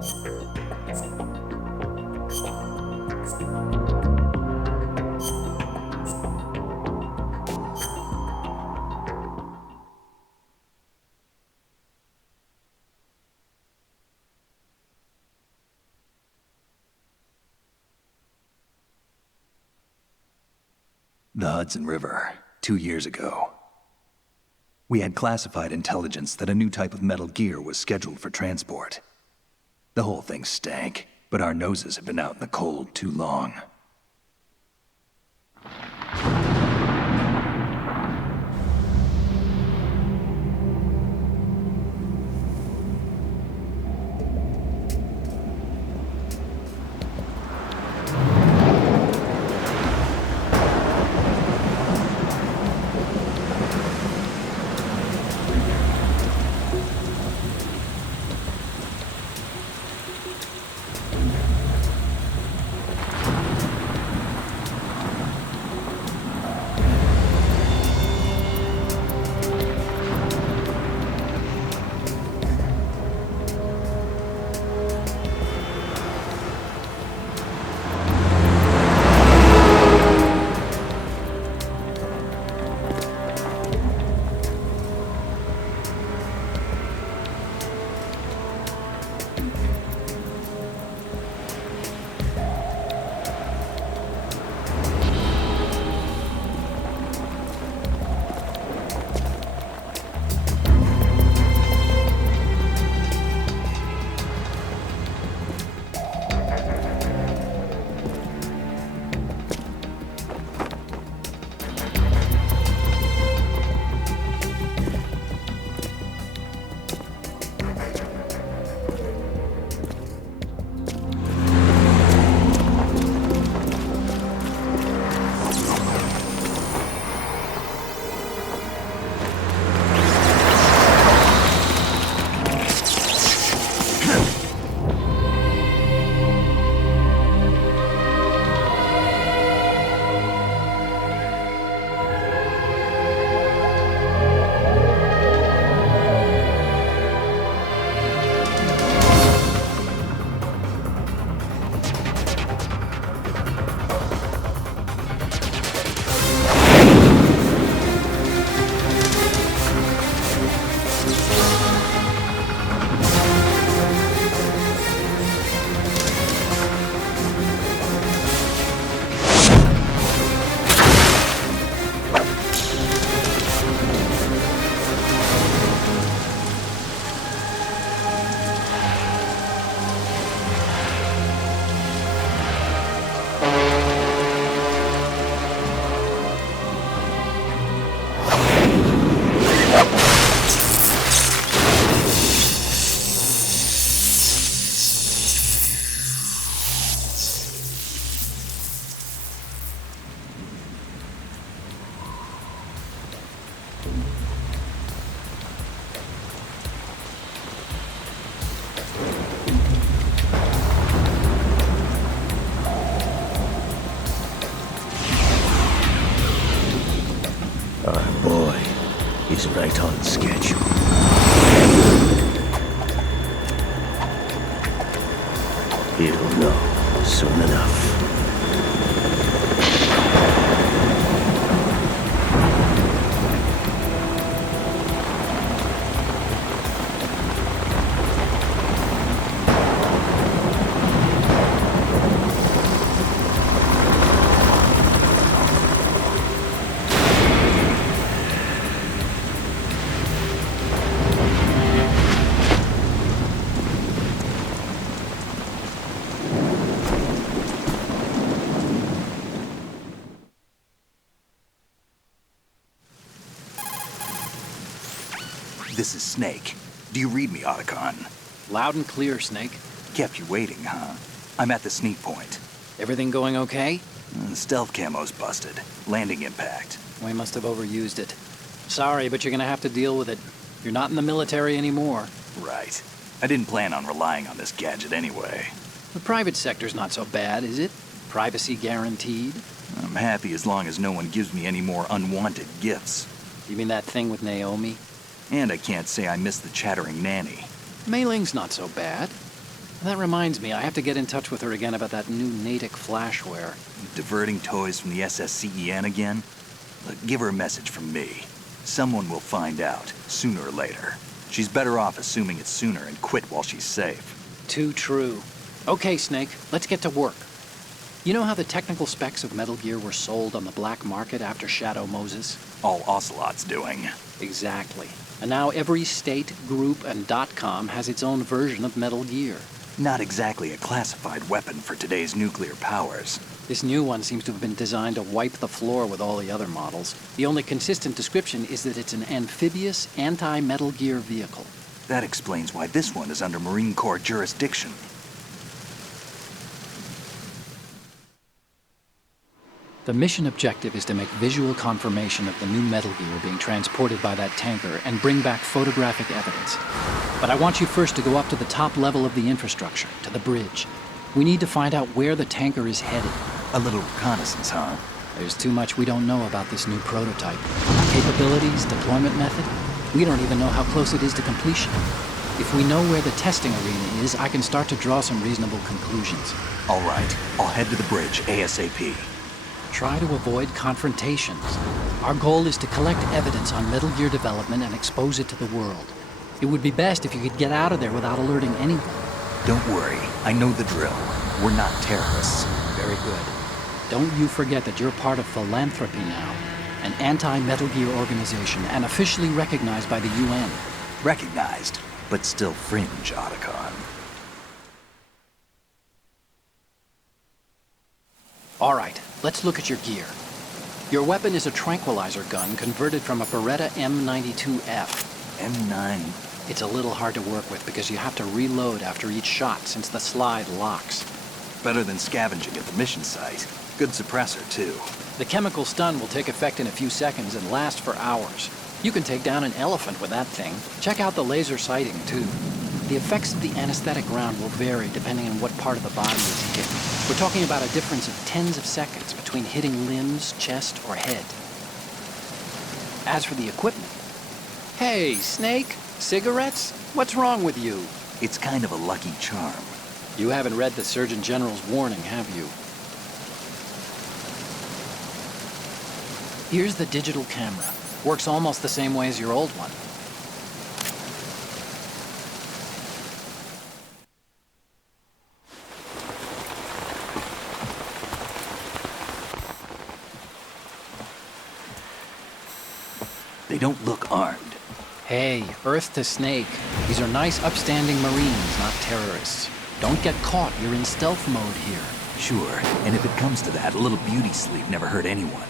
The Hudson River, 2 years ago. We had classified intelligence that a new type of metal gear was scheduled for transport. The whole thing stank, but our noses had been out in the cold too long. He's right on schedule. He'll know soon enough. This is Snake. Do you read me, Otacon? Loud and clear, Snake. Kept you waiting, huh? I'm at the sneak point. Everything going okay? Stealth camo's busted. Landing impact. We must have overused it. Sorry, but you're gonna have to deal with it. You're not in the military anymore. Right. I didn't plan on relying on this gadget anyway. The private sector's not so bad, is it? Privacy guaranteed? I'm happy as long as no one gives me any more unwanted gifts. You mean that thing with Naomi? And I can't say I miss the chattering nanny. Mei Ling's not so bad. That reminds me, I have to get in touch with her again about that new Natick flashware. Diverting toys from the SSCEN again? Look, give her a message from me. Someone will find out, sooner or later. She's better off assuming it's sooner and quit while she's safe. Too true. Okay, Snake, let's get to work. You know how the technical specs of Metal Gear were sold on the black market after Shadow Moses? All Ocelot's doing. Exactly. And now every state, group, and .com has its own version of Metal Gear. Not exactly a classified weapon for today's nuclear powers. This new one seems to have been designed to wipe the floor with all the other models. The only consistent description is that it's an amphibious, anti-Metal Gear vehicle. That explains why this one is under Marine Corps jurisdiction. The mission objective is to make visual confirmation of the new Metal Gear being transported by that tanker and bring back photographic evidence. But I want you first to go up to the top level of the infrastructure, to the bridge. We need to find out where the tanker is headed. A little reconnaissance, huh? There's too much we don't know about this new prototype. Capabilities, deployment method. We don't even know how close it is to completion. If we know where the testing arena is, I can start to draw some reasonable conclusions. All right, I'll head to the bridge ASAP. Try to avoid confrontations. Our goal is to collect evidence on Metal Gear development and expose it to the world. It would be best if you could get out of there without alerting anyone. Don't worry, I know the drill. We're not terrorists. Very good. Don't you forget that you're part of Philanthropy now, an anti-Metal Gear organization and officially recognized by the UN. Recognized, but still fringe, Otacon. All right, let's look at your gear. Your weapon is a tranquilizer gun converted from a Beretta M92F. M9. It's a little hard to work with because you have to reload after each shot since the slide locks. Better than scavenging at the mission site. Good suppressor, too. The chemical stun will take effect in a few seconds and last for hours. You can take down an elephant with that thing. Check out the laser sighting, too. The effects of the anesthetic round will vary depending on what part of the body is hit. We're talking about a difference of tens of seconds between hitting limbs, chest, or head. As for the equipment... Hey, Snake! Cigarettes? What's wrong with you? It's kind of a lucky charm. You haven't read the Surgeon General's warning, have you? Here's the digital camera. Works almost the same way as your old one. They don't look armed. Hey, Earth to Snake. These are nice, upstanding Marines, not terrorists. Don't get caught. You're in stealth mode here. Sure, and if it comes to that, a little beauty sleep never hurt anyone.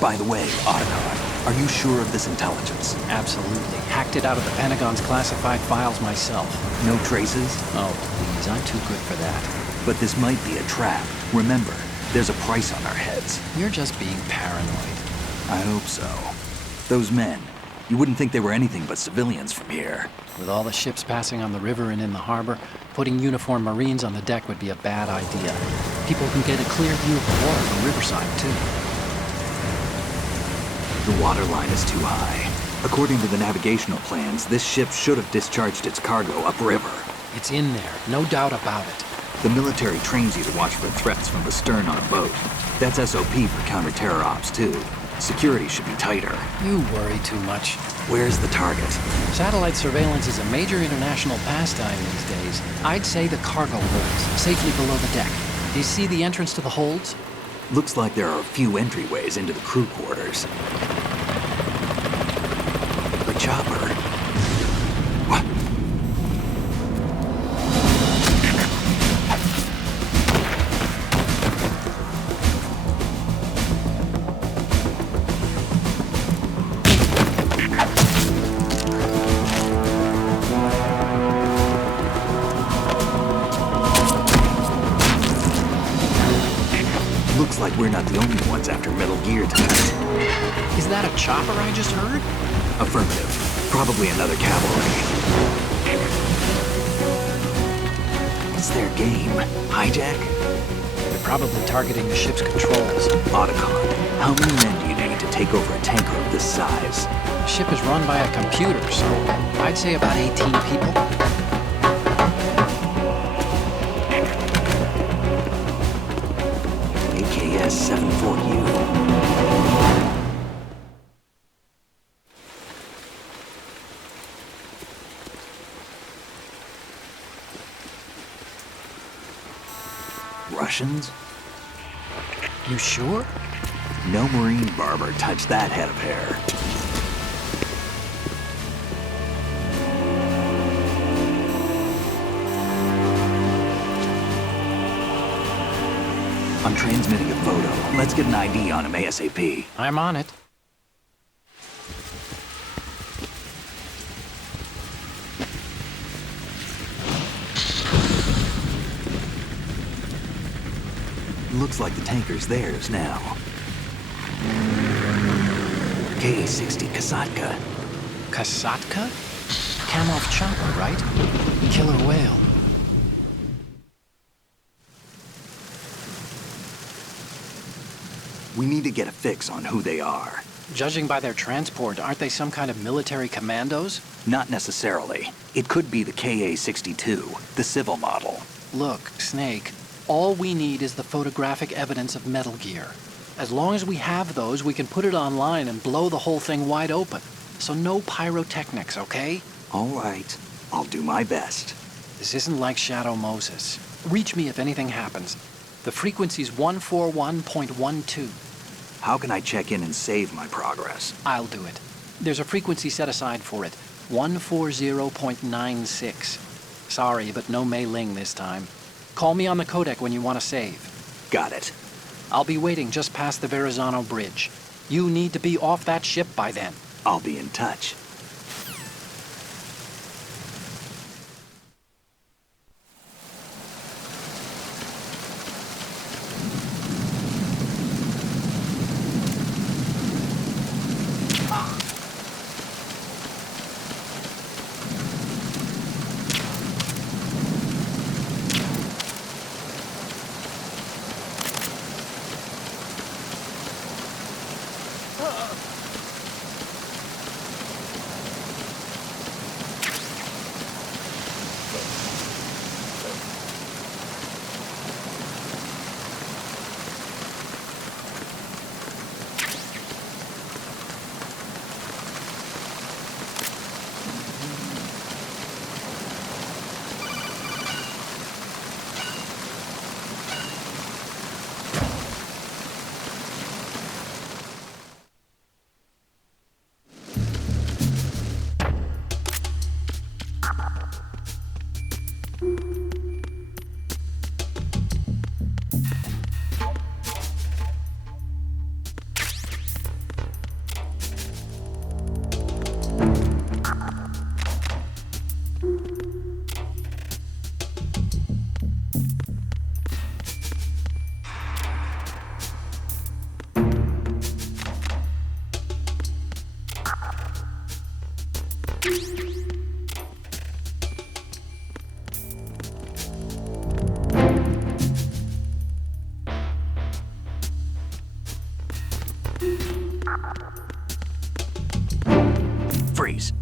By the way, Otacon, are you sure of this intelligence? Absolutely. Hacked it out of the Pentagon's classified files myself. No traces? Oh, please, I'm too good for that. But this might be a trap. Remember, there's a price on our heads. You're just being paranoid. I hope so. Those men, you wouldn't think they were anything but civilians from here. With all the ships passing on the river and in the harbor, putting uniformed Marines on the deck would be a bad idea. People can get a clear view of the water from Riverside, too. The water line is too high. According to the navigational plans, this ship should have discharged its cargo upriver. It's in there, no doubt about it. The military trains you to watch for threats from the stern on a boat. That's SOP for counter-terror ops, too. Security should be tighter. You worry too much. Where's the target? Satellite surveillance is a major international pastime these days. I'd say the cargo holds, safely below the deck. Do you see the entrance to the holds? Looks like there are a few entryways into the crew quarters. The chopper. What? Looks like we're not the only ones after Metal Gear tonight. Is that a chopper I just heard? Affirmative. Probably another cavalry. What's their game? Hijack? They're probably targeting the ship's controls. Otacon, how many men do you need to take over a tanker of this size? The ship is run by a computer, so I'd say about 18 people. Russians? You sure? No Marine barber touched that head of hair. I'm transmitting a photo. Let's get an ID on him ASAP. I'm on it. Looks like the tanker's theirs now. Ka-60 Kasatka. Kasatka? Kamov chopper, right? Killer whale. We need to get a fix on who they are. Judging by their transport, aren't they some kind of military commandos? Not necessarily. It could be the Ka-62, the civil model. Look, Snake, all we need is the photographic evidence of Metal Gear. As long as we have those, we can put it online and blow the whole thing wide open. So no pyrotechnics, okay? All right. I'll do my best. This isn't like Shadow Moses. Reach me if anything happens. The frequency's 141.12. How can I check in and save my progress? I'll do it. There's a frequency set aside for it. 140.96. Sorry, but no Mei Ling this time. Call me on the codec when you want to save. Got it. I'll be waiting just past the Verrazano Bridge. You need to be off that ship by then. I'll be in touch. Freeze.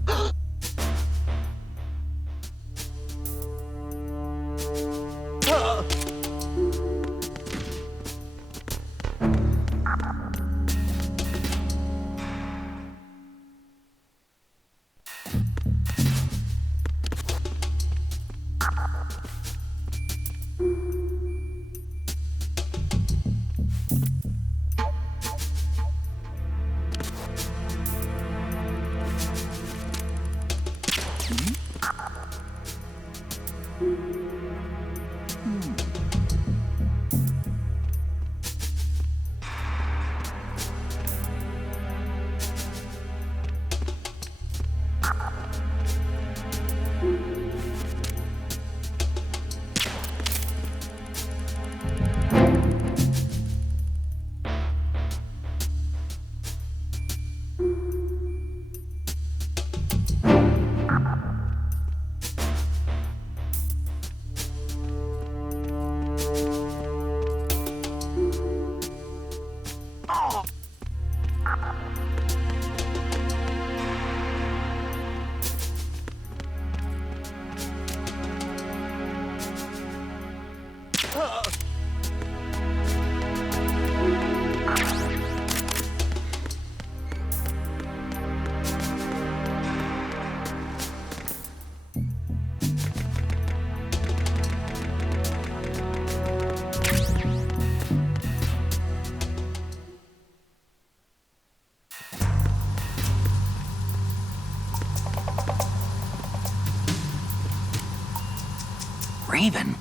Raven.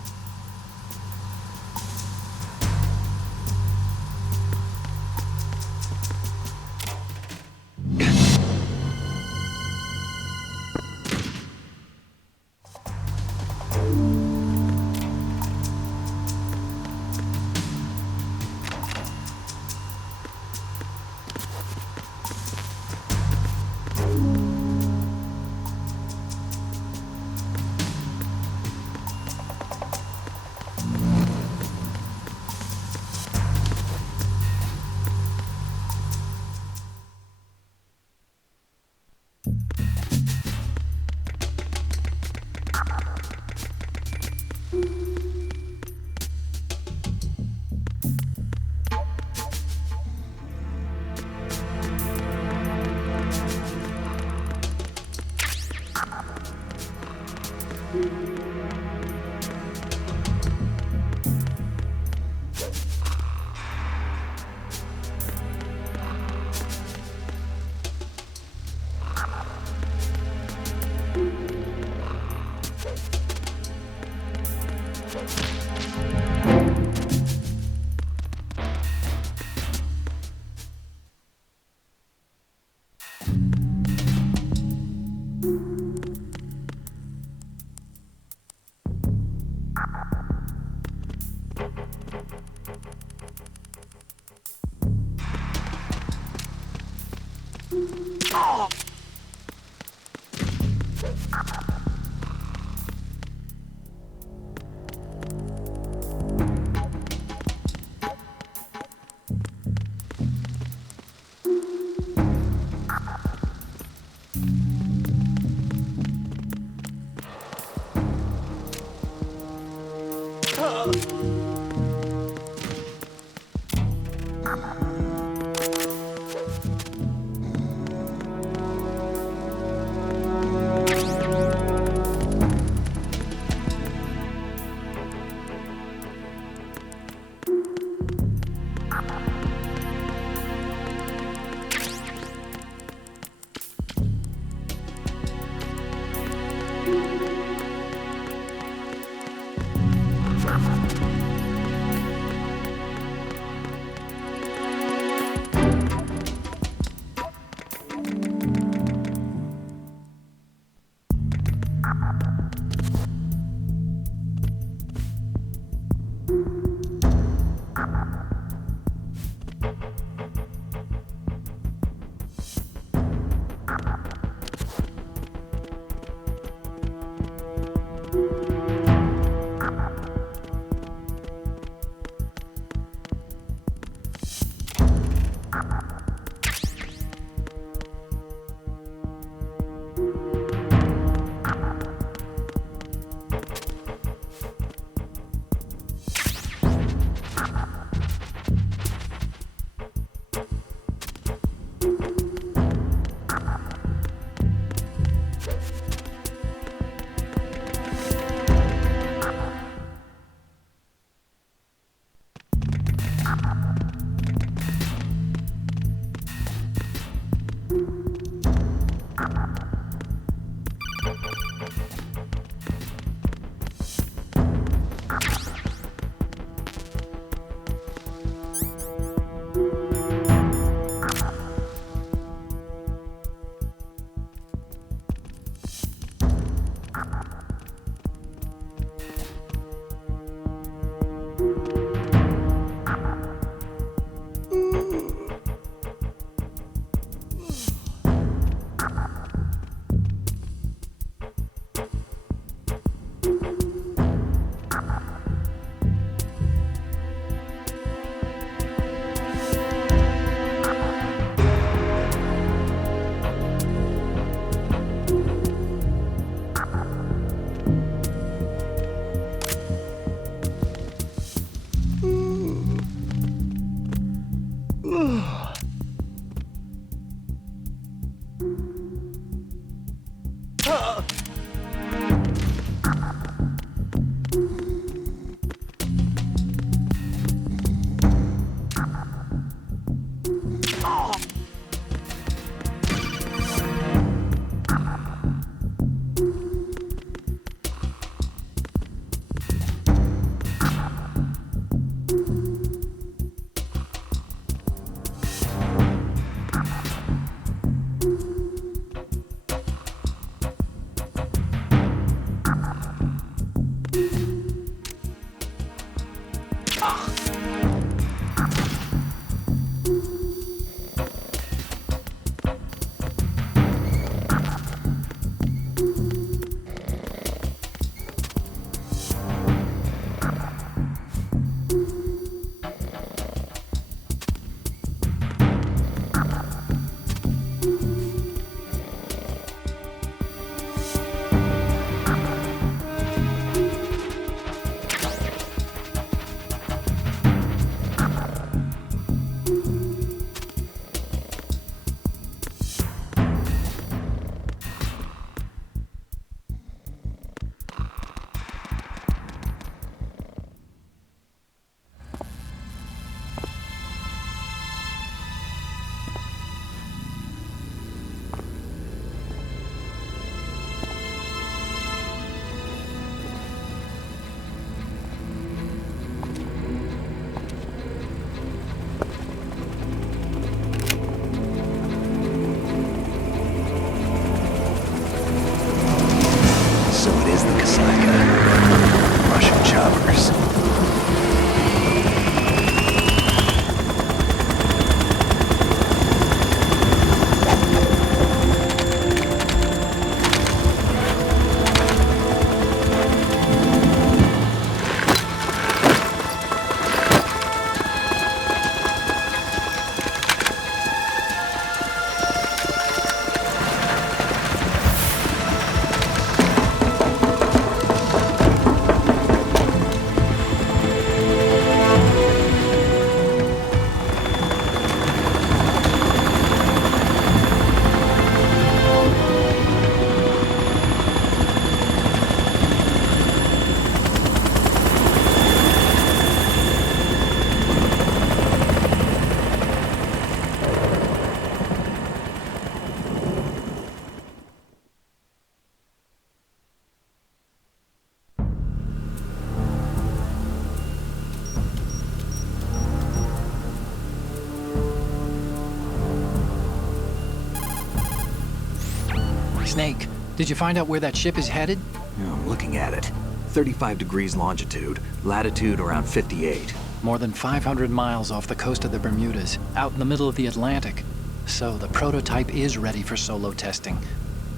Snake, did you find out where that ship is headed? I'm looking at it. 35 degrees longitude, latitude around 58. More than 500 miles off the coast of the Bermudas, out in the middle of the Atlantic. So the prototype is ready for solo testing.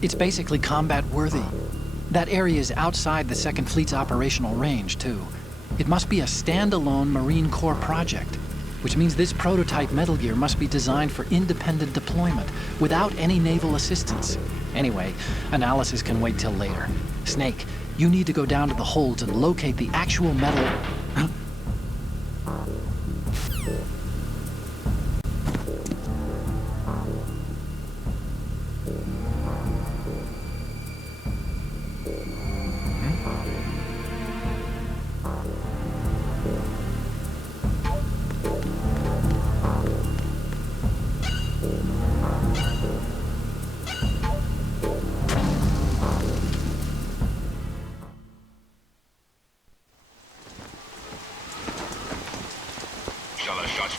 It's basically combat-worthy. That area is outside the Second Fleet's operational range, too. It must be a standalone Marine Corps project, which means this prototype Metal Gear must be designed for independent deployment, without any naval assistance. Anyway, analysis can wait till later. Snake, you need to go down to the holds and locate the actual metal...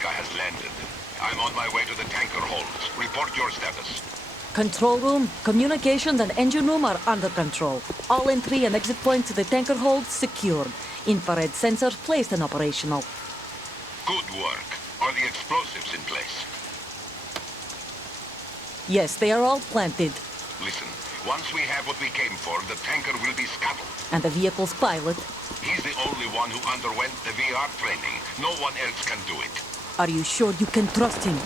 has landed. I'm on my way to the tanker holds. Report your status. Control room, communications and engine room are under control. All entry and exit points to the tanker hold secured. Infrared sensors placed and operational. Good work. Are the explosives in place? Yes, they are all planted. Listen, once we have what we came for, the tanker will be scuttled. And the vehicle's pilot? He's the only one who underwent the VR training. No one else can do it. Are you sure you can trust him?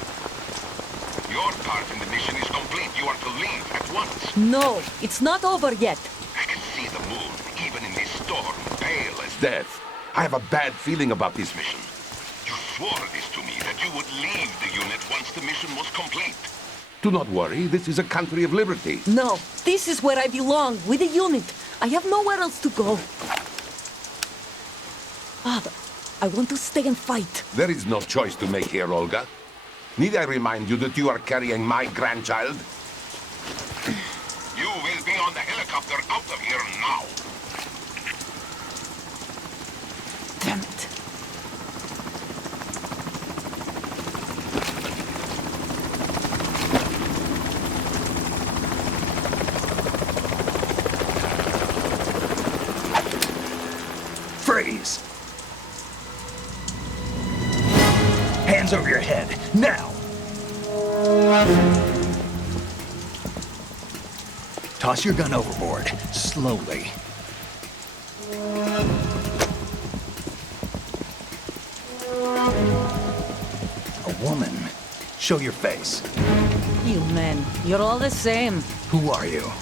Your part in the mission is complete. You are to leave at once. No, it's not over yet. I can see the moon, even in this storm, pale as death. I have a bad feeling about this mission. You swore this to me, that you would leave the unit once the mission was complete. Do not worry, this is a country of liberty. No, this is where I belong, with the unit. I have nowhere else to go. Father, I want to stay and fight. There is no choice to make here, Olga. Need I remind you that you are carrying my grandchild? You will be on the helicopter out of here now. Damn it. Freeze! Hands over your head, now! Toss your gun overboard, slowly. A woman. Show your face. You men, you're all the same. Who are you?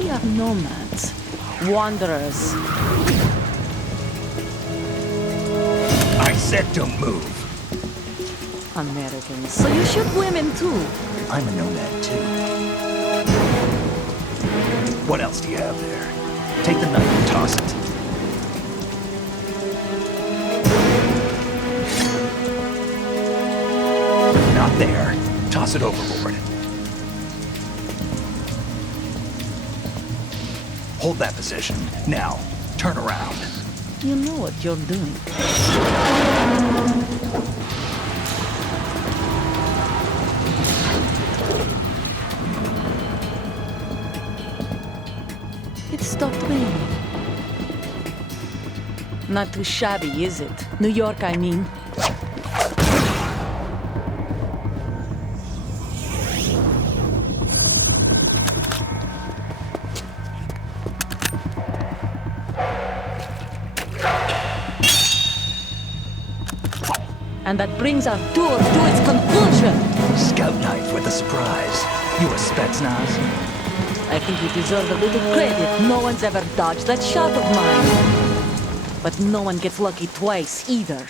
We are nomads, wanderers. I said don't move. Americans, so you shoot women too. I'm a nomad too. What else do you have there? Take the knife and toss it. Not there. Toss it overboard. Hold that position. Now, turn around. You know what you're doing. It stopped raining. Not too shabby, is it? New York, I mean. And that brings our tour to its conclusion. Scout knife with a surprise. You a Spetsnaz? I think you deserve a little credit. No one's ever dodged that shot of mine. But no one gets lucky twice, either.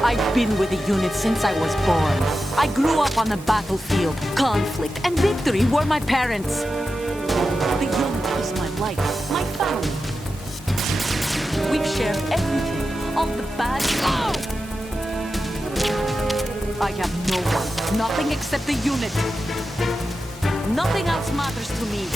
I've been with the unit since I was born. I grew up on the battlefield. Conflict and victory were my parents. The unit is my life, my family. We've shared everything, all the bad... I have no one. Nothing except the unit. Nothing else matters to me.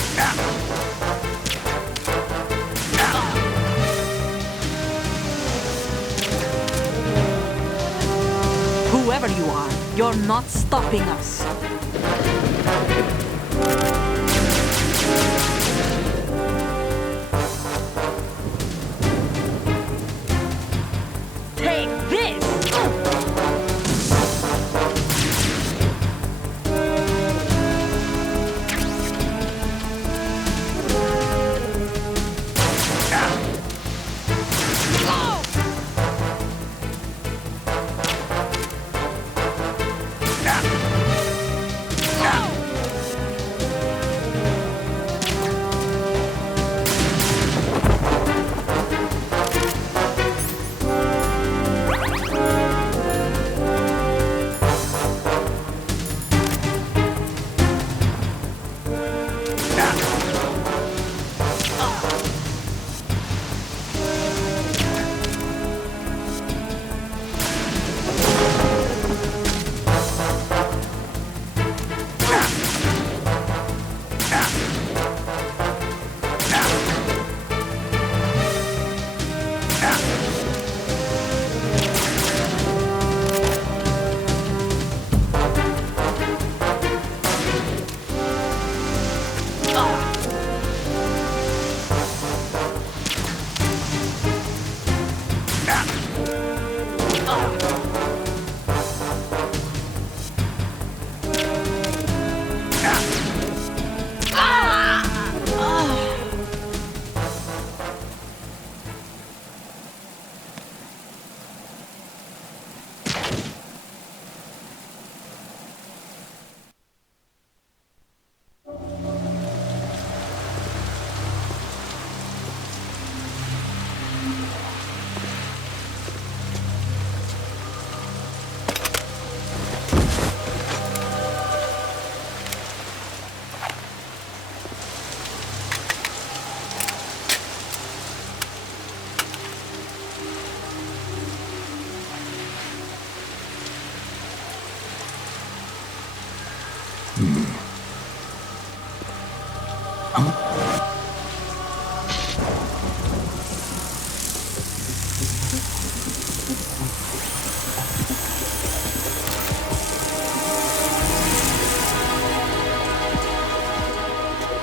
Whoever you are, you're not stopping us. Take this!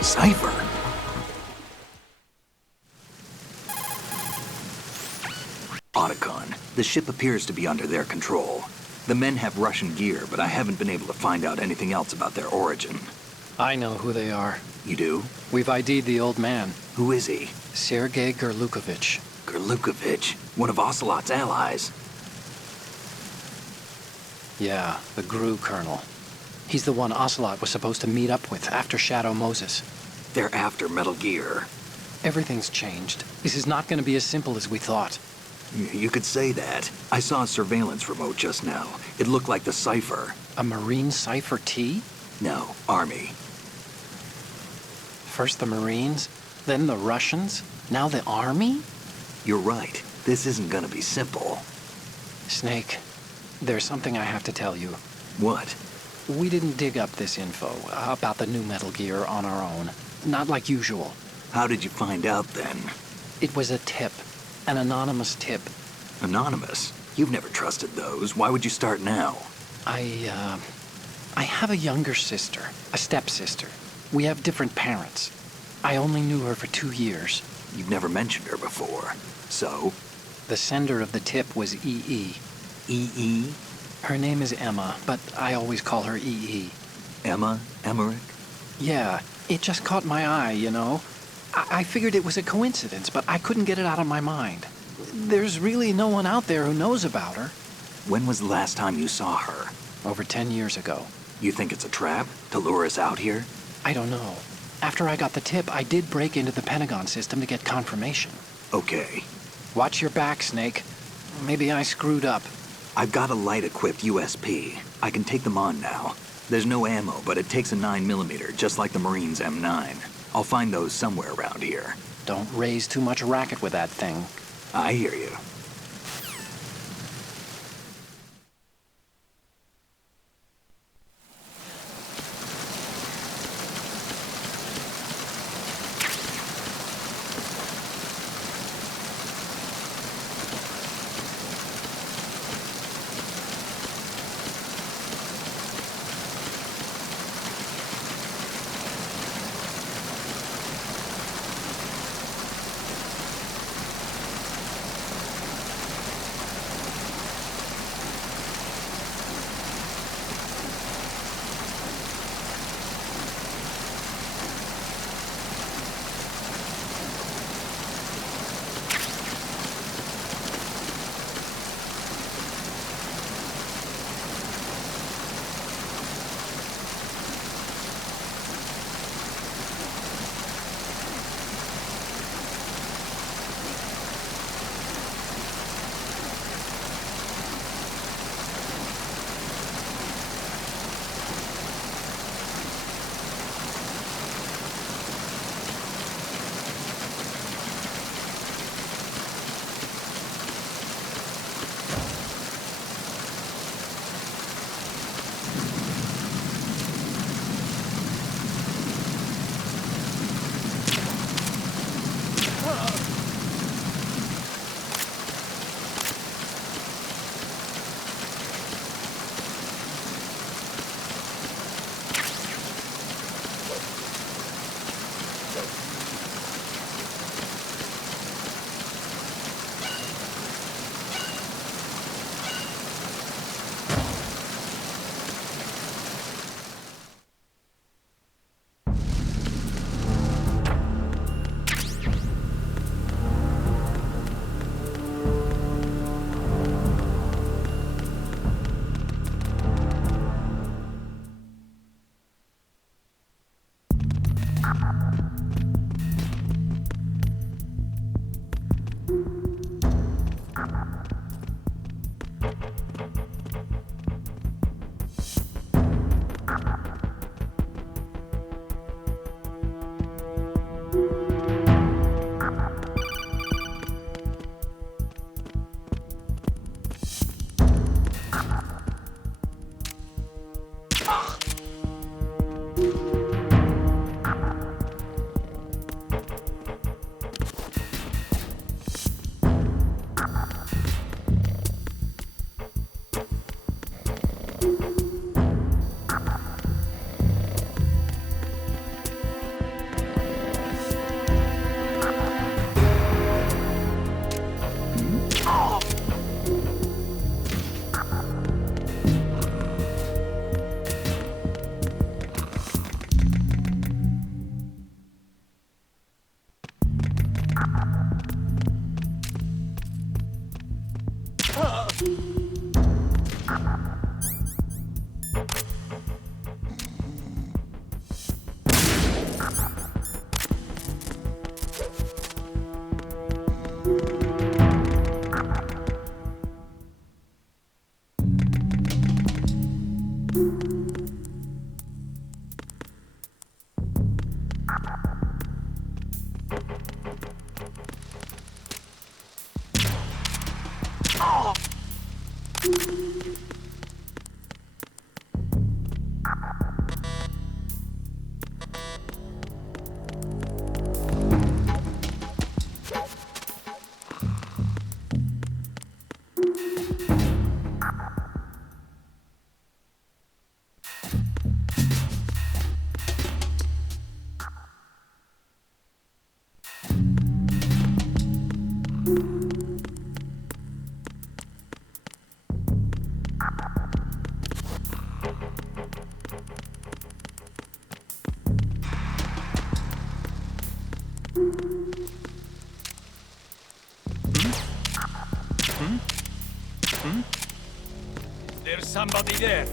Cipher. Otacon, the ship appears to be under their control. The men have Russian gear, but I haven't been able to find out anything else about their origin. I know who they are. You do? We've ID'd the old man, Who is he? Sergei Gerlukovich. Gerlukovich, one of Ocelot's allies. Yeah, the GRU colonel. He's the one Ocelot was supposed to meet up with after Shadow Moses. They're after Metal Gear. Everything's changed. This is not going to be as simple as we thought. You could say that. I saw a surveillance remote just now. It looked like the Cipher. A Marine Cipher T? No, Army. First the Marines, then the Russians, now the Army? You're right. This isn't gonna be simple. Snake, there's something I have to tell you. What? We didn't dig up this info about the new Metal Gear on our own. Not like usual. How did you find out then? It was a tip. An anonymous tip. Anonymous? You've never trusted those. Why would you start now? I have a younger sister, a stepsister. We have different parents. I only knew her for 2 years. You've never mentioned her before. So? The sender of the tip was EE. EE? Her name is Emma, but I always call her EE. Emma? Emmerich? Yeah, it just caught my eye, you know. I figured it was a coincidence, but I couldn't get it out of my mind. There's really no one out there who knows about her. When was the last time you saw her? Over 10 years ago. You think it's a trap? To lure us out here? I don't know. After I got the tip, I did break into the Pentagon system to get confirmation. Okay. Watch your back, Snake. Maybe I screwed up. I've got a light-equipped USP. I can take them on now. There's no ammo, but it takes a 9mm, just like the Marines' M9. I'll find those somewhere around here. Don't raise too much racket with that thing. I hear you. There's somebody there.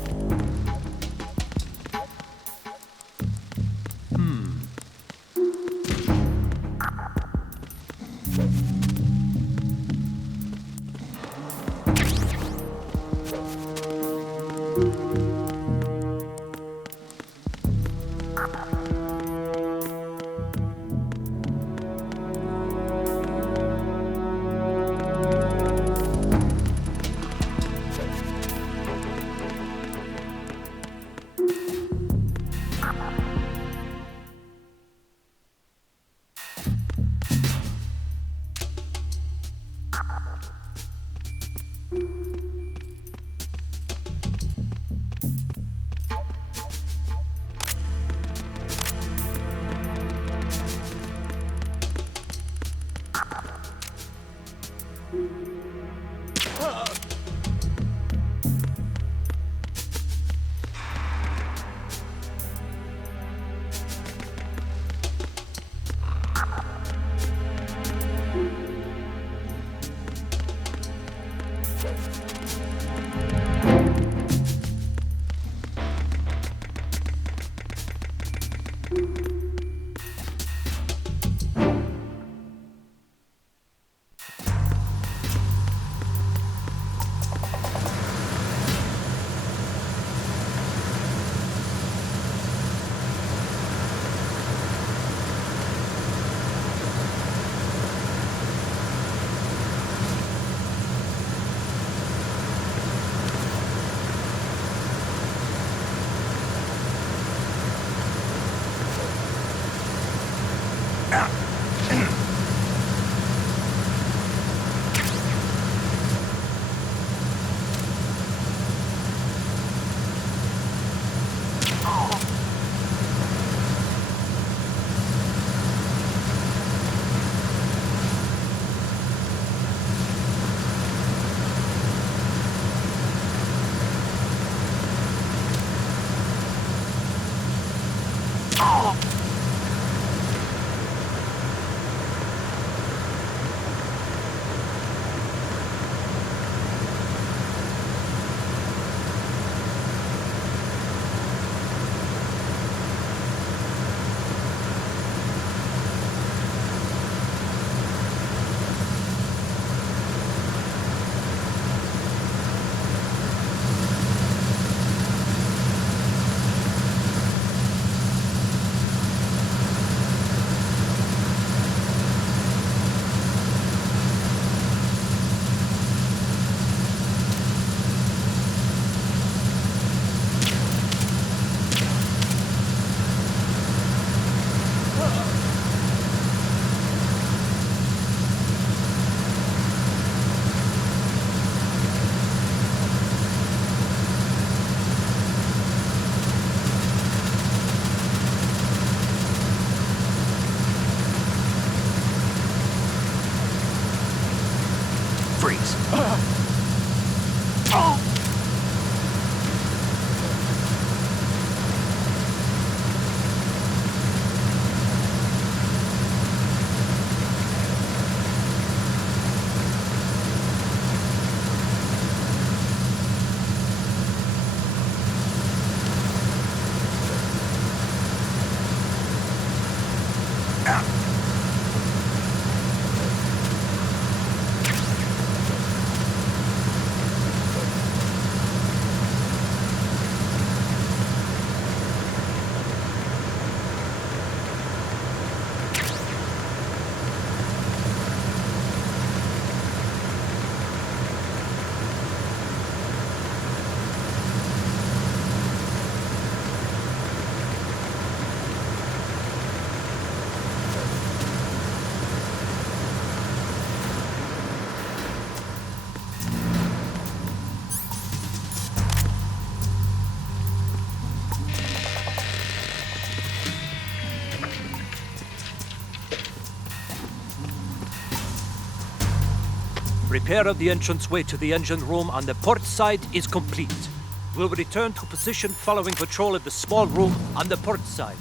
Repair of the entranceway to the engine room on the port side is complete. We'll return to position following patrol of the small room on the port side.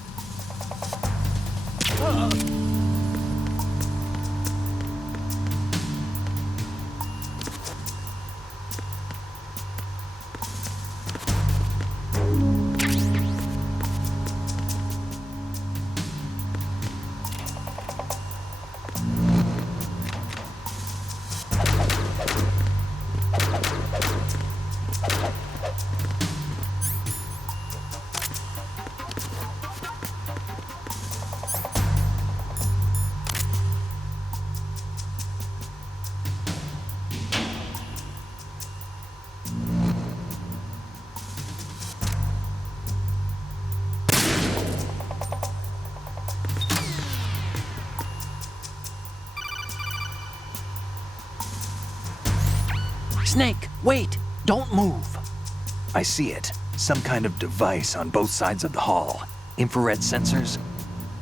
Snake, wait! Don't move! I see it. Some kind of device on both sides of the hall. Infrared sensors?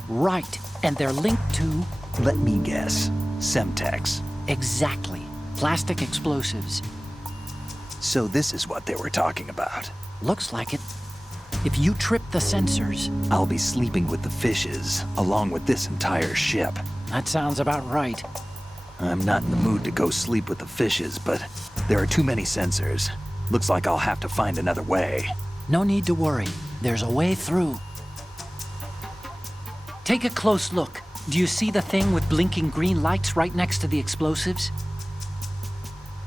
Right, and they're linked to... Let me guess. Semtex. Exactly. Plastic explosives. So this is what they were talking about. Looks like it. If you trip the sensors... I'll be sleeping with the fishes, along with this entire ship. That sounds about right. I'm not in the mood to go sleep with the fishes, but there are too many sensors. Looks like I'll have to find another way. No need to worry. There's a way through. Take a close look. Do you see the thing with blinking green lights right next to the explosives?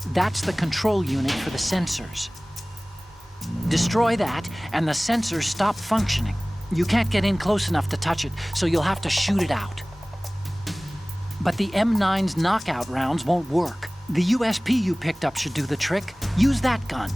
That's the control unit for the sensors. Destroy that, and the sensors stop functioning. You can't get in close enough to touch it, so you'll have to shoot it out. But the M9's knockout rounds won't work. The USP you picked up should do the trick. Use that gun.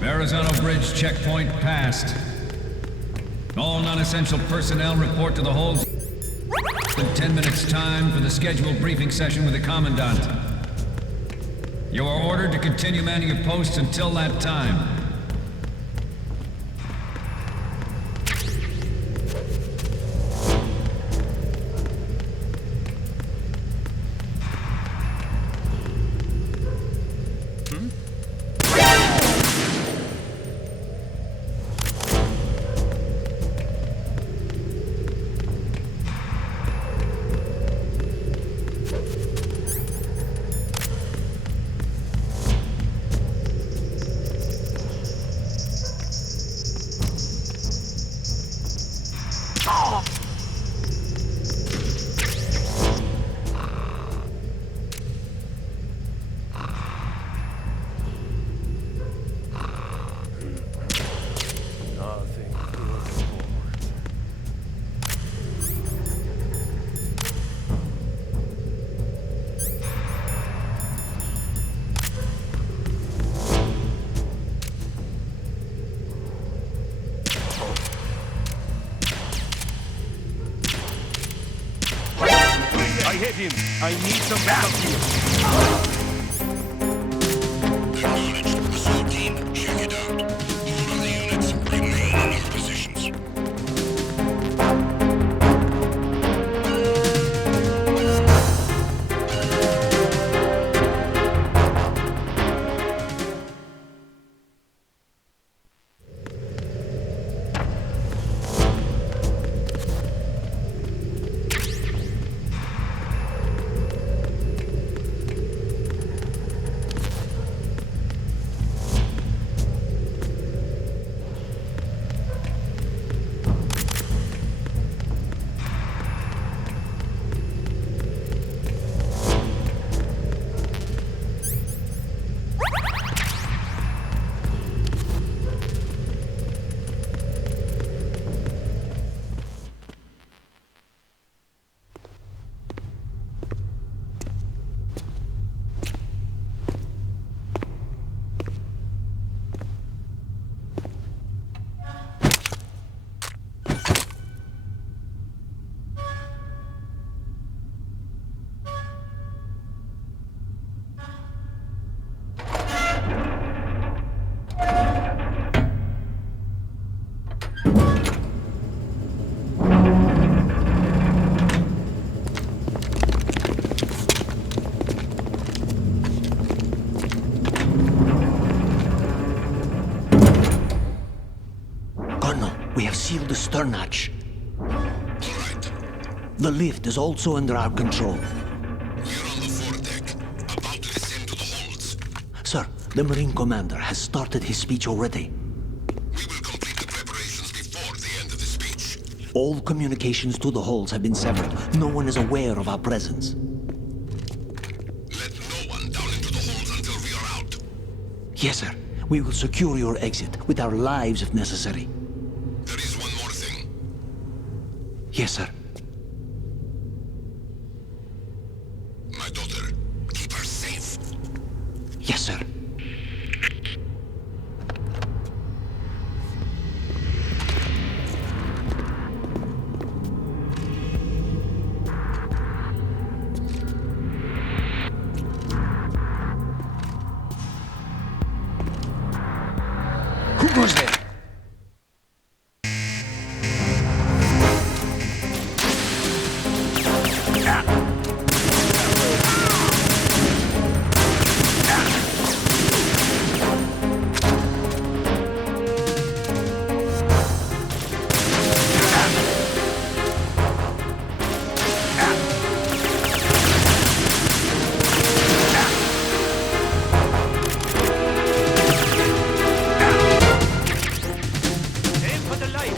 Arizona Bridge checkpoint passed. All non-essential personnel report to the hold in 10 minutes time for the scheduled briefing session with the Commandant. You are ordered to continue manning your posts until that time. I hit him. I need some backup here. Acknowledged. Assault team, check it out. All other units, remain in your positions. We have sealed the stern hatch. All right. The lift is also under our control. We're on the foredeck, about to descend to the holds. Sir, the Marine Commander has started his speech already. We will complete the preparations before the end of the speech. All communications to the holds have been severed. No one is aware of our presence. Let no one down into the holds until we are out. Yes, sir. We will secure your exit with our lives if necessary. There is one more thing. Yes, sir. My daughter, keep her safe. Yes, sir. Who goes there? Aim for the light.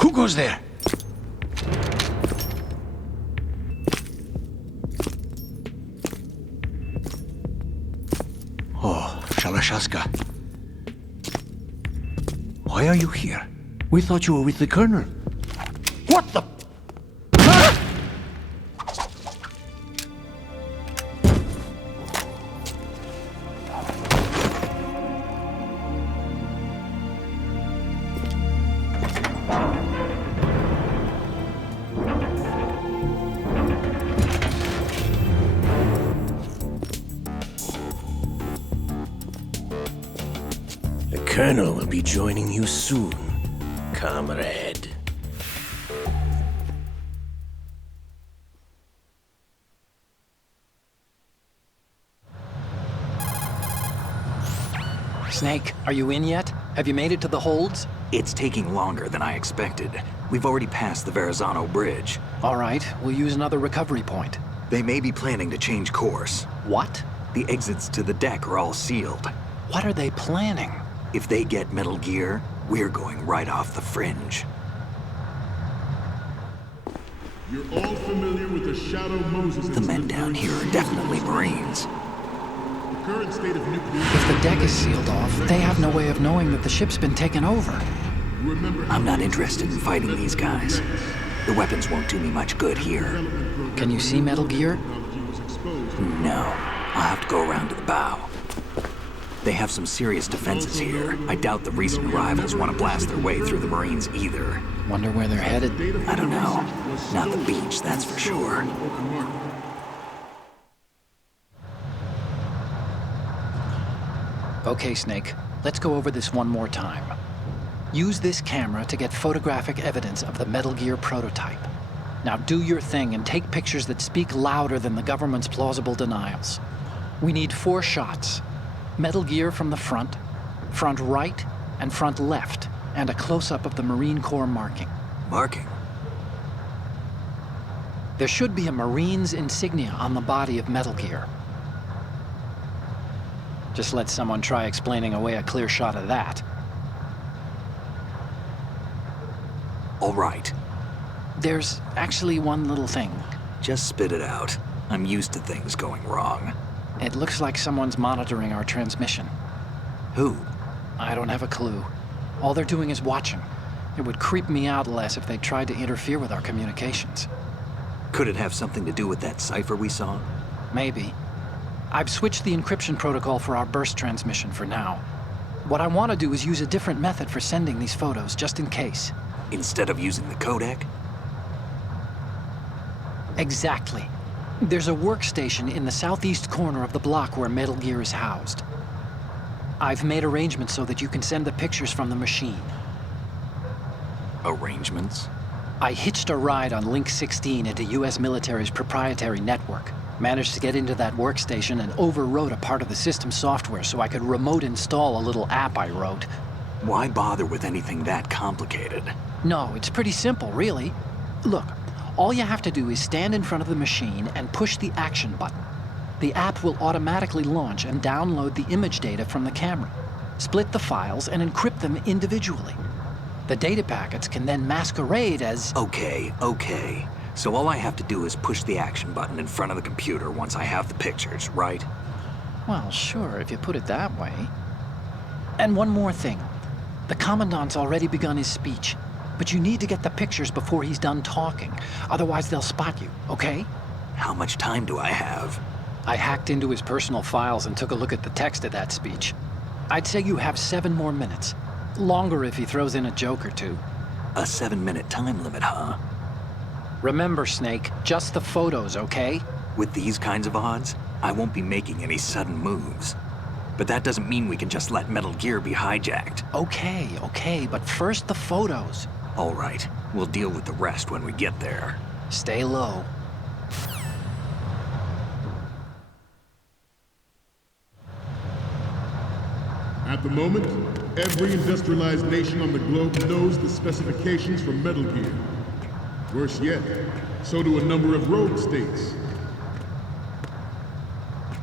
Who goes there? Oh, Shalashaska. Why are you here? We thought you were with the Colonel. What the... The Colonel will be joining you soon, comrade. Snake, are you in yet? Have you made it to the holds? It's taking longer than I expected. We've already passed the Verrazano Bridge. All right, we'll use another recovery point. They may be planning to change course. What? The exits to the deck are all sealed. What are they planning? If they get Metal Gear, we're going right off the fringe. You're all familiar with the Shadow Moses The men down here are definitely Marines. The current state of nuclear... If the deck is sealed off, they have no way of knowing that the ship's been taken over. Remember, I'm not interested in fighting these guys. The weapons won't do me much good here. Can you see Metal Gear? No, I'll have to go around to the bow. They have some serious defenses here. I doubt the recent arrivals want to blast their way through the Marines either. Wonder where they're headed. I don't know. Not the beach, that's for sure. Okay, Snake, let's go over this one more time. Use this camera to get photographic evidence of the Metal Gear prototype. Now do your thing and take pictures that speak louder than the government's plausible denials. We need 4 shots. Metal Gear from the front right, and front left, and a close-up of the Marine Corps marking. Marking? There should be a Marine's insignia on the body of Metal Gear. Just let someone try explaining away a clear shot of that. All right. There's actually one little thing. Just spit it out. I'm used to things going wrong. It looks like someone's monitoring our transmission. Who? I don't have a clue. All they're doing is watching. It would creep me out less if they tried to interfere with our communications. Could it have something to do with that cipher we saw? Maybe. I've switched the encryption protocol for our burst transmission for now. What I want to do is use a different method for sending these photos, just in case. Instead of using the codec? Exactly. There's a workstation in the southeast corner of the block where Metal Gear is housed. I've made arrangements so that you can send the pictures from the machine. Arrangements? I hitched a ride on Link 16 into US military's proprietary network. Managed to get into that workstation and overwrote a part of the system software so I could remote install a little app I wrote. Why bother with anything that complicated? No, it's pretty simple, really. Look, all you have to do is stand in front of the machine and push the action button. The app will automatically launch and download the image data from the camera, split the files, and encrypt them individually. The data packets can then masquerade as... Okay. So all I have to do is push the action button in front of the computer once I have the pictures, right? Well, sure, if you put it that way. And one more thing. The Commandant's already begun his speech, but you need to get the pictures before he's done talking. Otherwise, they'll spot you, okay? How much time do I have? I hacked into his personal files and took a look at the text of that speech. I'd say you have 7 more minutes. Longer if he throws in a joke or two. A 7-minute time limit, huh? Remember, Snake, just the photos, okay? With these kinds of odds, I won't be making any sudden moves. But that doesn't mean we can just let Metal Gear be hijacked. Okay, but first the photos. All right, we'll deal with the rest when we get there. Stay low. At the moment, every industrialized nation on the globe knows the specifications for Metal Gear. Worse yet, so do a number of rogue states.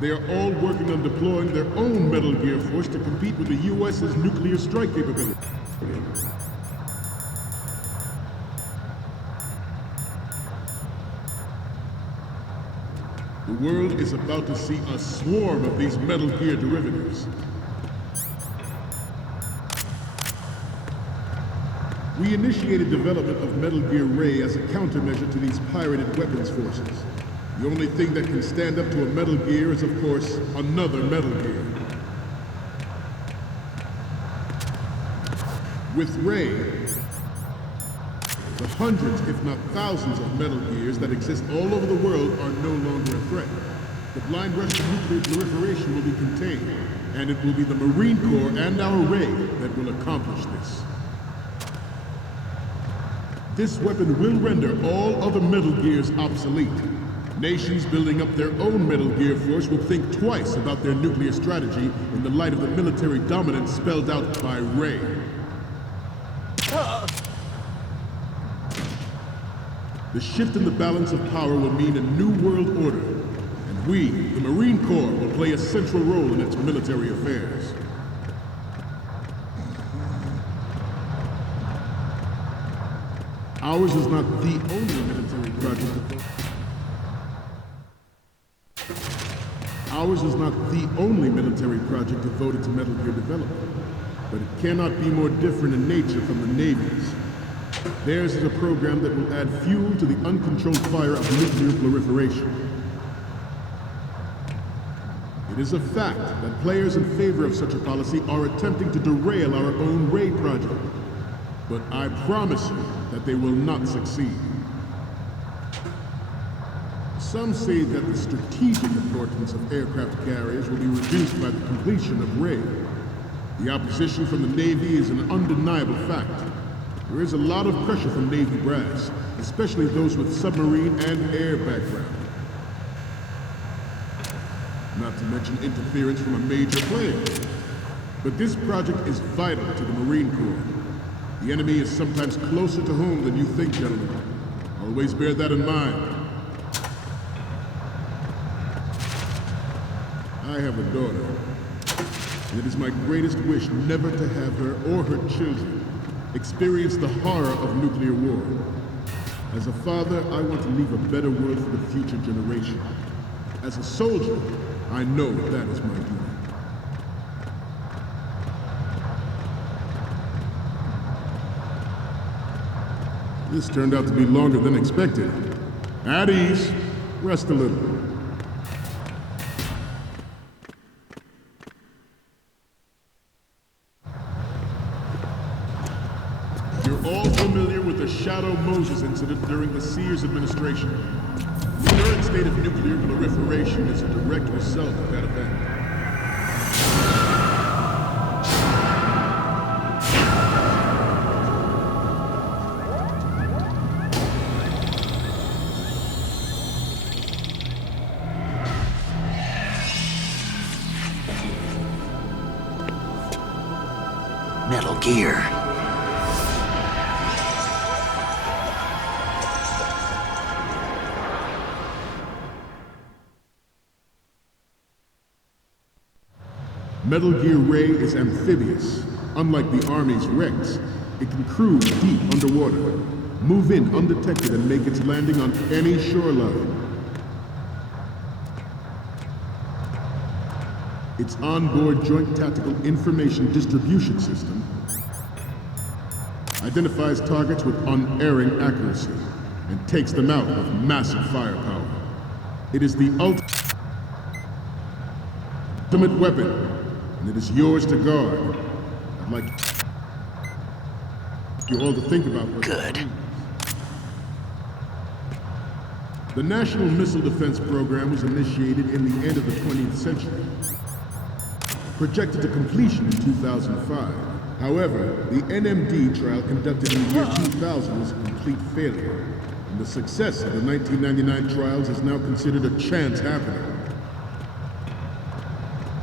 They are all working on deploying their own Metal Gear force to compete with the U.S.'s nuclear strike capability. The world is about to see a swarm of these Metal Gear derivatives. We initiated development of Metal Gear Ray as a countermeasure to these pirated weapons forces. The only thing that can stand up to a Metal Gear is, of course, another Metal Gear. With Ray, the hundreds, if not thousands, of Metal Gears that exist all over the world are no longer a threat. The blind rush to nuclear proliferation will be contained, and it will be the Marine Corps and our Ray that will accomplish this. This weapon will render all other Metal Gears obsolete. Nations building up their own Metal Gear force will think twice about their nuclear strategy in the light of the military dominance spelled out by Ray. The shift in the balance of power will mean a new world order, and we, the Marine Corps, will play a central role in its military affairs. Ours is not the only military project. Ours is not the only military project devoted to Metal Gear development, but it cannot be more different in nature from the Navy's. Theirs is a program that will add fuel to the uncontrolled fire of nuclear proliferation. It is a fact that players in favor of such a policy are attempting to derail our own Ray project. But I promise you that they will not succeed. Some say that the strategic importance of aircraft carriers will be reduced by the completion of Ray. The opposition from the Navy is an undeniable fact. There is a lot of pressure from Navy brass, especially those with submarine and air background. Not to mention interference from a major player. But this project is vital to the Marine Corps. The enemy is sometimes closer to home than you think, gentlemen. Always bear that in mind. I have a daughter, and it is my greatest wish never to have her or her children experience the horror of nuclear war. As a father, I want to leave a better world for the future generation. As a soldier, I know that is my duty. This turned out to be longer than expected. At ease. Rest a little. You're all familiar with the Shadow Moses incident during the Sears administration. The current state of nuclear proliferation is a direct result of that event. Metal Gear. Metal Gear Ray is amphibious. Unlike the Army's Rex, it can cruise deep underwater, move in undetected, and make its landing on any shoreline. Its onboard Joint Tactical Information Distribution System identifies targets with unerring accuracy and takes them out with massive firepower. It is the ultimate weapon, and it is yours to guard. I'd like you all to think about what Good. The National Missile Defense Program was initiated in the end of the 20th century, projected to completion in 2005. However, the NMD trial conducted in the year 2000 was a complete failure, and the success of the 1999 trials is now considered a chance happening.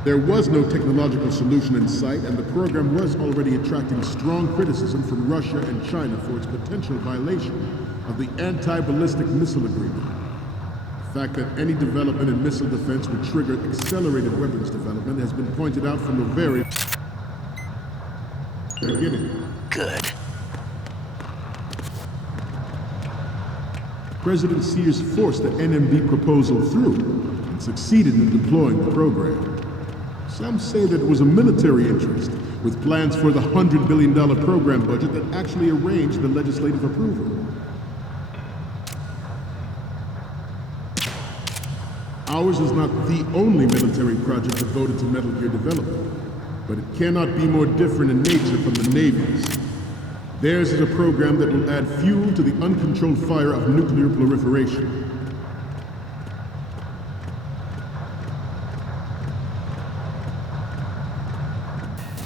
There was no technological solution in sight, and the program was already attracting strong criticism from Russia and China for its potential violation of the Anti-Ballistic Missile Agreement. The fact that any development in missile defense would trigger accelerated weapons development has been pointed out from the very beginning. Good. President Sears forced the NMB proposal through and succeeded in deploying the program. Some say that it was a military interest, with plans for the $100 billion program budget that actually arranged the legislative approval. Ours is not the only military project devoted to Metal Gear development, but it cannot be more different in nature from the Navy's. Theirs is a program that will add fuel to the uncontrolled fire of nuclear proliferation.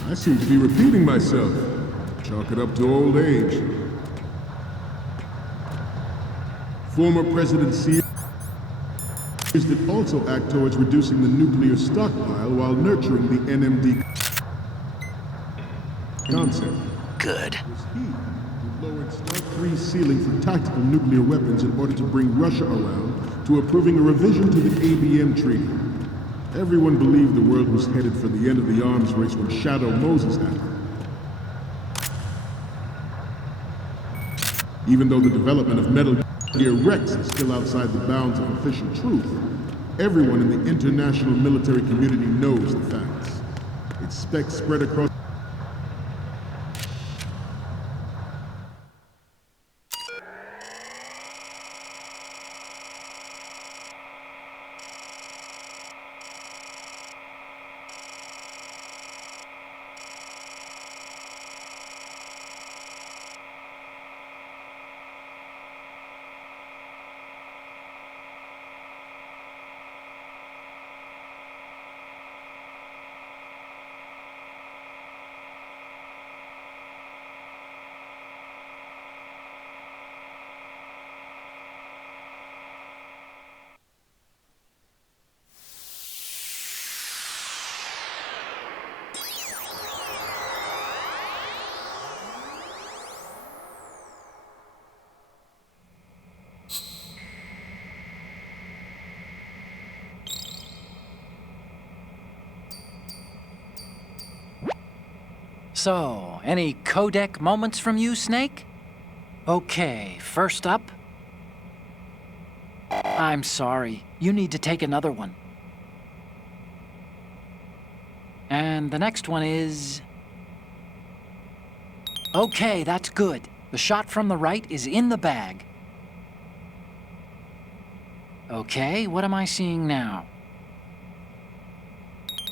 I seem to be repeating myself. Chalk it up to old age. Former President Sears did also act towards reducing the nuclear stockpile while nurturing the NMD concept. Good. It was he who lowered Start 3's ceiling for tactical nuclear weapons in order to bring Russia around to approving a revision to the ABM Treaty. Everyone believed the world was headed for the end of the arms race when Shadow Moses happened. Even though the development of Metal Gear Rex is still outside the bounds of official truth, everyone in the international military community knows the facts. Its specs spread across So, any codec moments from you, Snake? Okay, first up... I'm sorry. You need to take another one. And the next one is... Okay, that's good. The shot from the right is in the bag. Okay, what am I seeing now?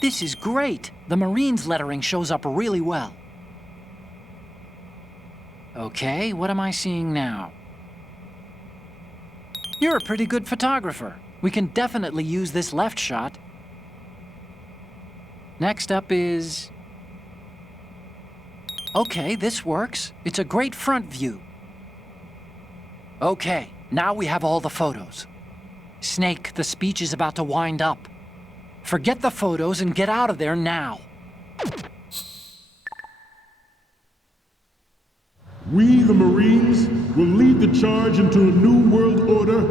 This is great! The Marines lettering shows up really well. Okay, what am I seeing now? You're a pretty good photographer. We can definitely use this left shot. Next up is... Okay, this works. It's a great front view. Okay, now we have all the photos. Snake, the speech is about to wind up. Forget the photos and get out of there now. We, the Marines, will lead the charge into a new world order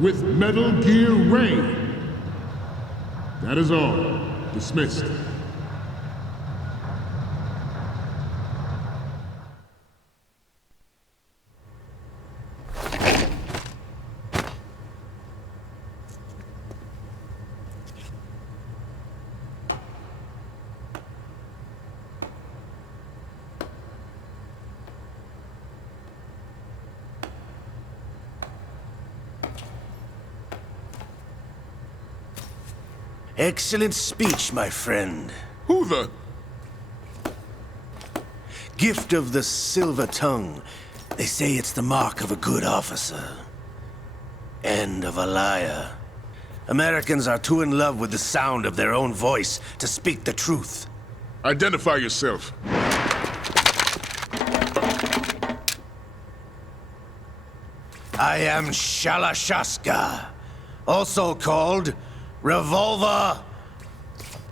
with Metal Gear Ray. That is all. Dismissed. Excellent speech, my friend. Who the... Gift of the silver tongue. They say it's the mark of a good officer. And of a liar. Americans are too in love with the sound of their own voice to speak the truth. Identify yourself. I am Shalashaska, also called Revolver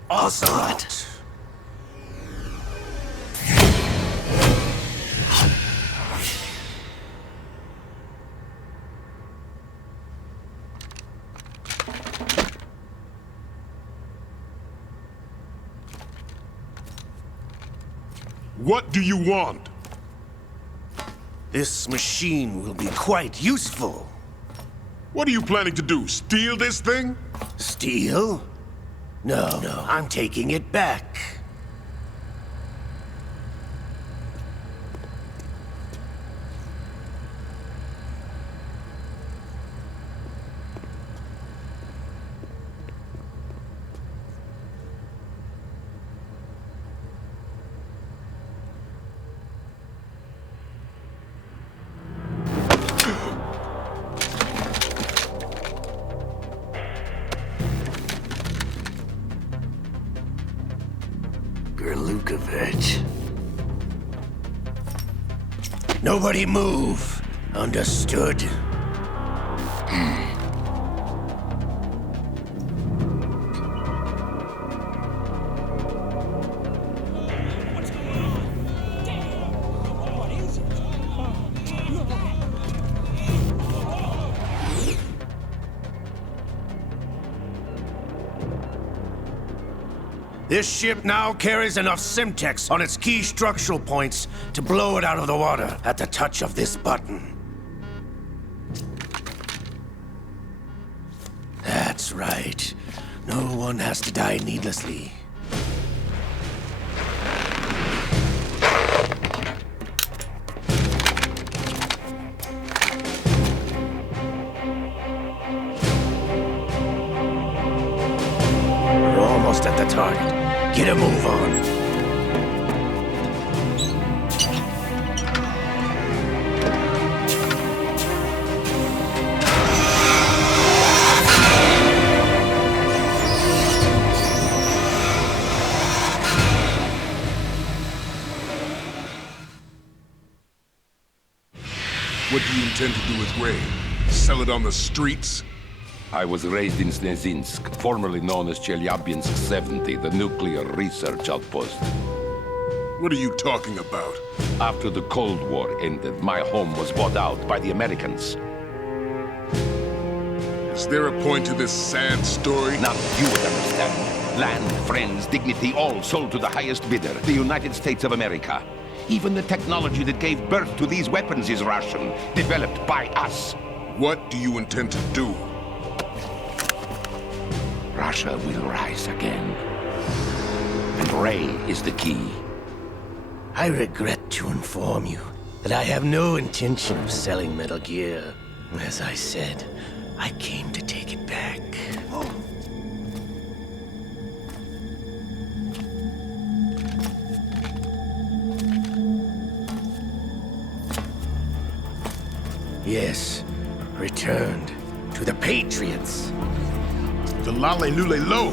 Ocelot. What do you want? This machine will be quite useful. What are you planning to do? Steal this thing? Steal? No, I'm taking it back. Nobody move. Understood? This ship now carries enough Simtex on its key structural points to blow it out of the water at the touch of this button. That's right. No one has to die needlessly. We're almost at the target. Get a move on. What do you intend to do with Ray? Sell it on the streets? I was raised in Snezinsk, formerly known as Chelyabinsk 70, the nuclear research outpost. What are you talking about? After the Cold War ended, my home was bought out by the Americans. Is there a point to this sad story? None you would understand. Land, friends, dignity, all sold to the highest bidder, the United States of America. Even the technology that gave birth to these weapons is Russian, developed by us. What do you intend to do? Russia will rise again. And Ray is the key. I regret to inform you that I have no intention of selling Metal Gear. As I said, I came to take it back. Yes, returned to the Patriots. The Lale Lule Lo?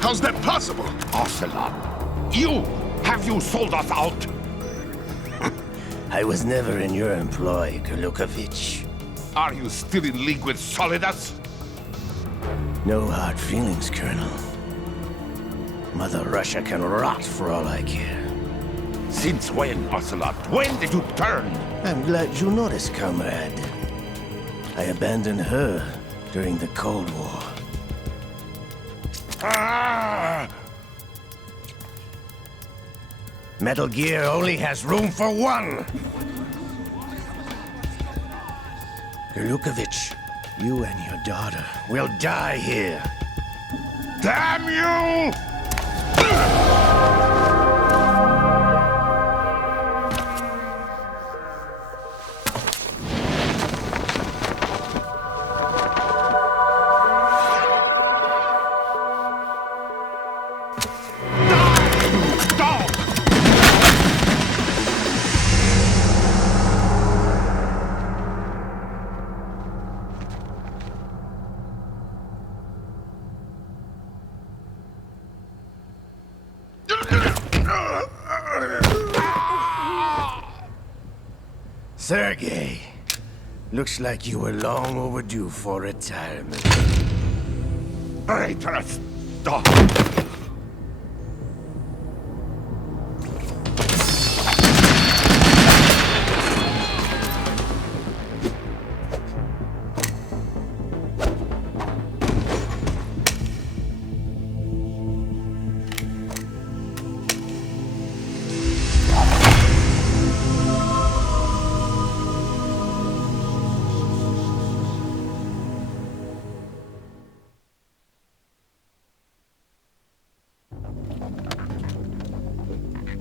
How's that possible? Ocelot, have you sold us out? I was never in your employ, Kurlukovich. Are you still in league with Solidus? No hard feelings, Colonel. Mother Russia can rot for all I care. Since when, Ocelot? When did you turn? I'm glad you noticed, comrade. I abandoned her during the Cold War. Ah! Metal Gear only has room for one! Kurlukovich, you and your daughter will die here. Damn you! Sergei, looks like you were long overdue for retirement. Traitorous dog!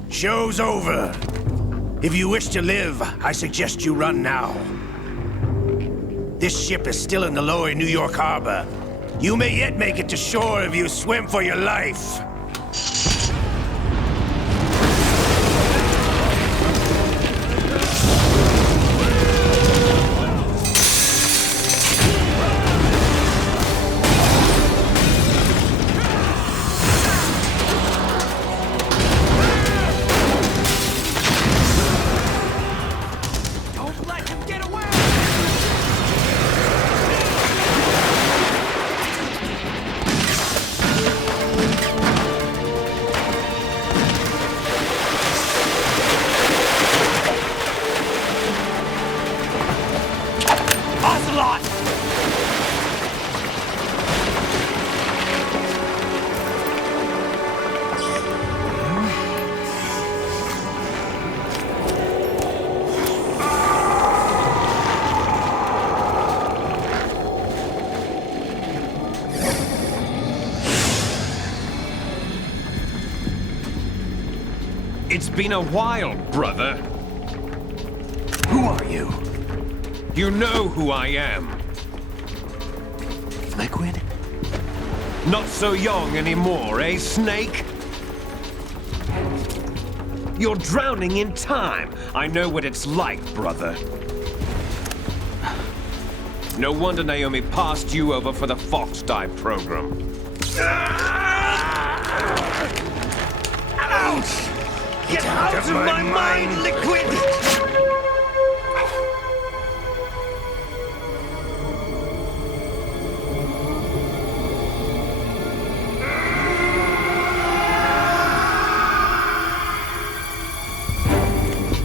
Show's over. If you wish to live, I suggest you run now. This ship is still in the lower New York harbor. You may yet make it to shore if you swim for your life. It's been a while, brother. Who are you? You know who I am. Liquid? Not so young anymore, eh, Snake? You're drowning in time. I know what it's like, brother. No wonder Naomi passed you over for the Fox Dive program. Ouch! Get out of my mind, Liquid!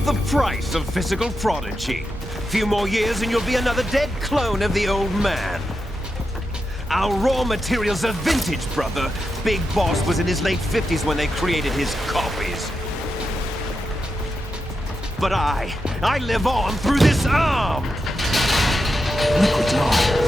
The price of physical prodigy. Few more years and you'll be another dead clone of the old man. Our raw materials are vintage, brother. Big Boss was in his late 50s when they created his copies. But I live on through this arm! Liquid's on.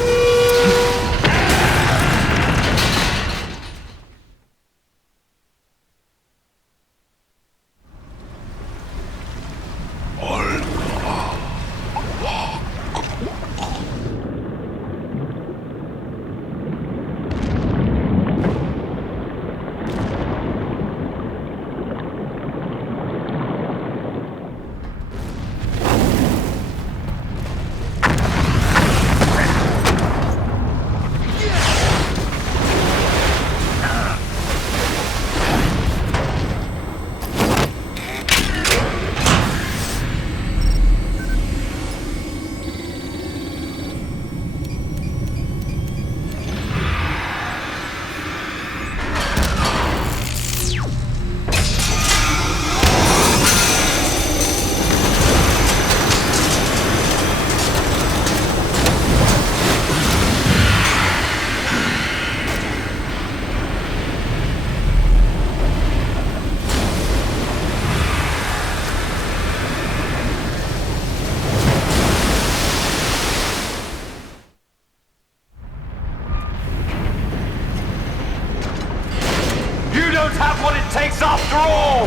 Have what it takes after all!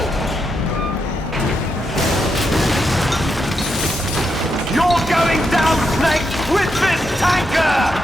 You're going down, Snake, with this tanker!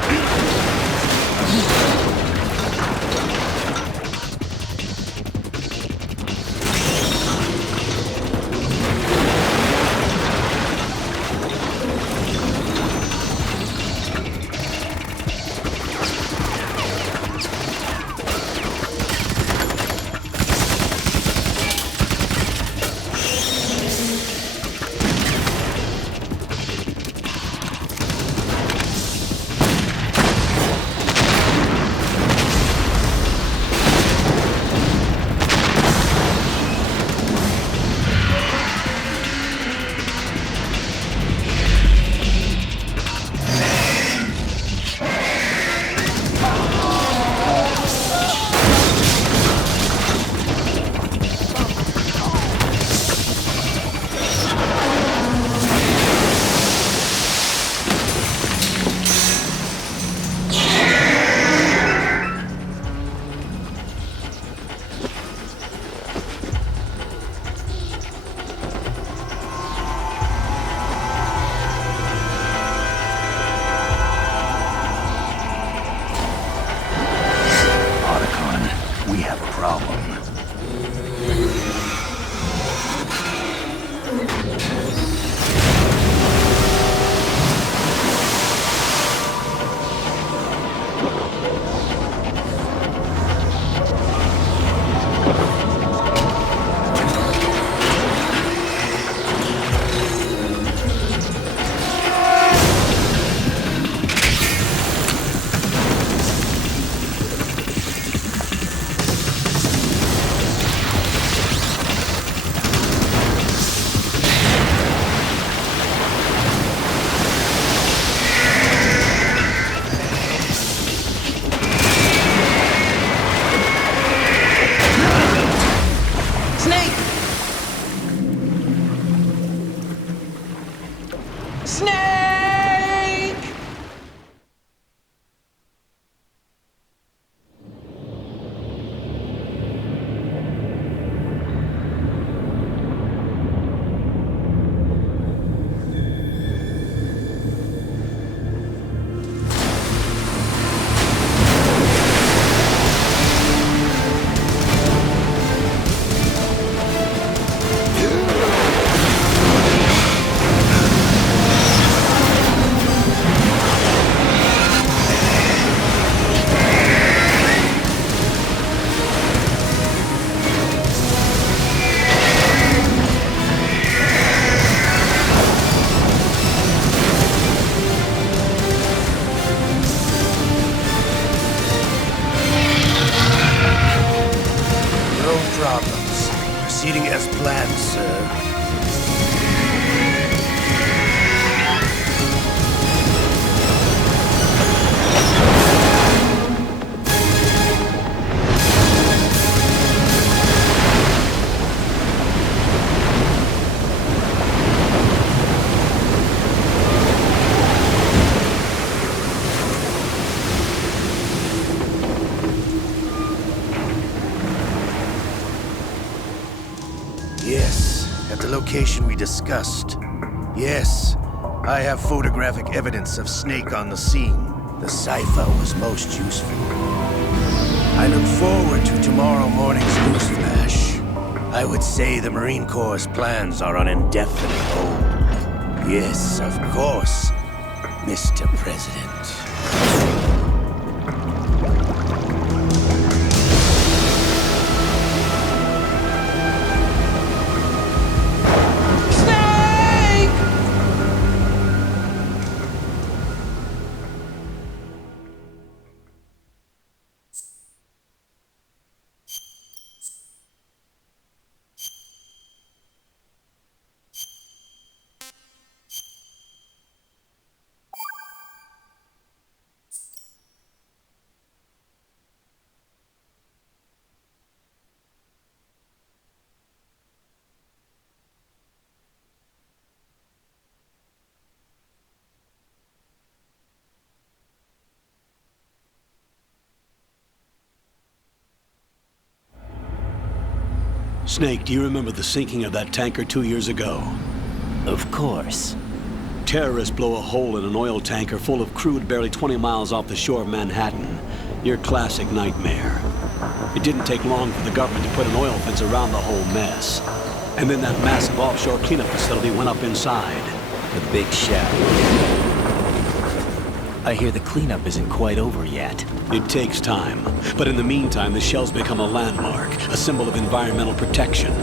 location we discussed. Yes, I have photographic evidence of Snake on the scene. The cipher was most useful. I look forward to tomorrow morning's news flash. I would say the Marine Corps' plans are on indefinite hold. Yes, of course, Mr. President. Snake, do you remember the sinking of that tanker 2 years ago? Of course. Terrorists blow a hole in an oil tanker full of crude barely 20 miles off the shore of Manhattan. Your classic nightmare. It didn't take long for the government to put an oil fence around the whole mess. And then that massive offshore cleanup facility went up inside. The big shell. I hear the cleanup isn't quite over yet. It takes time. But in the meantime, the shell's become a landmark, a symbol of environmental protection.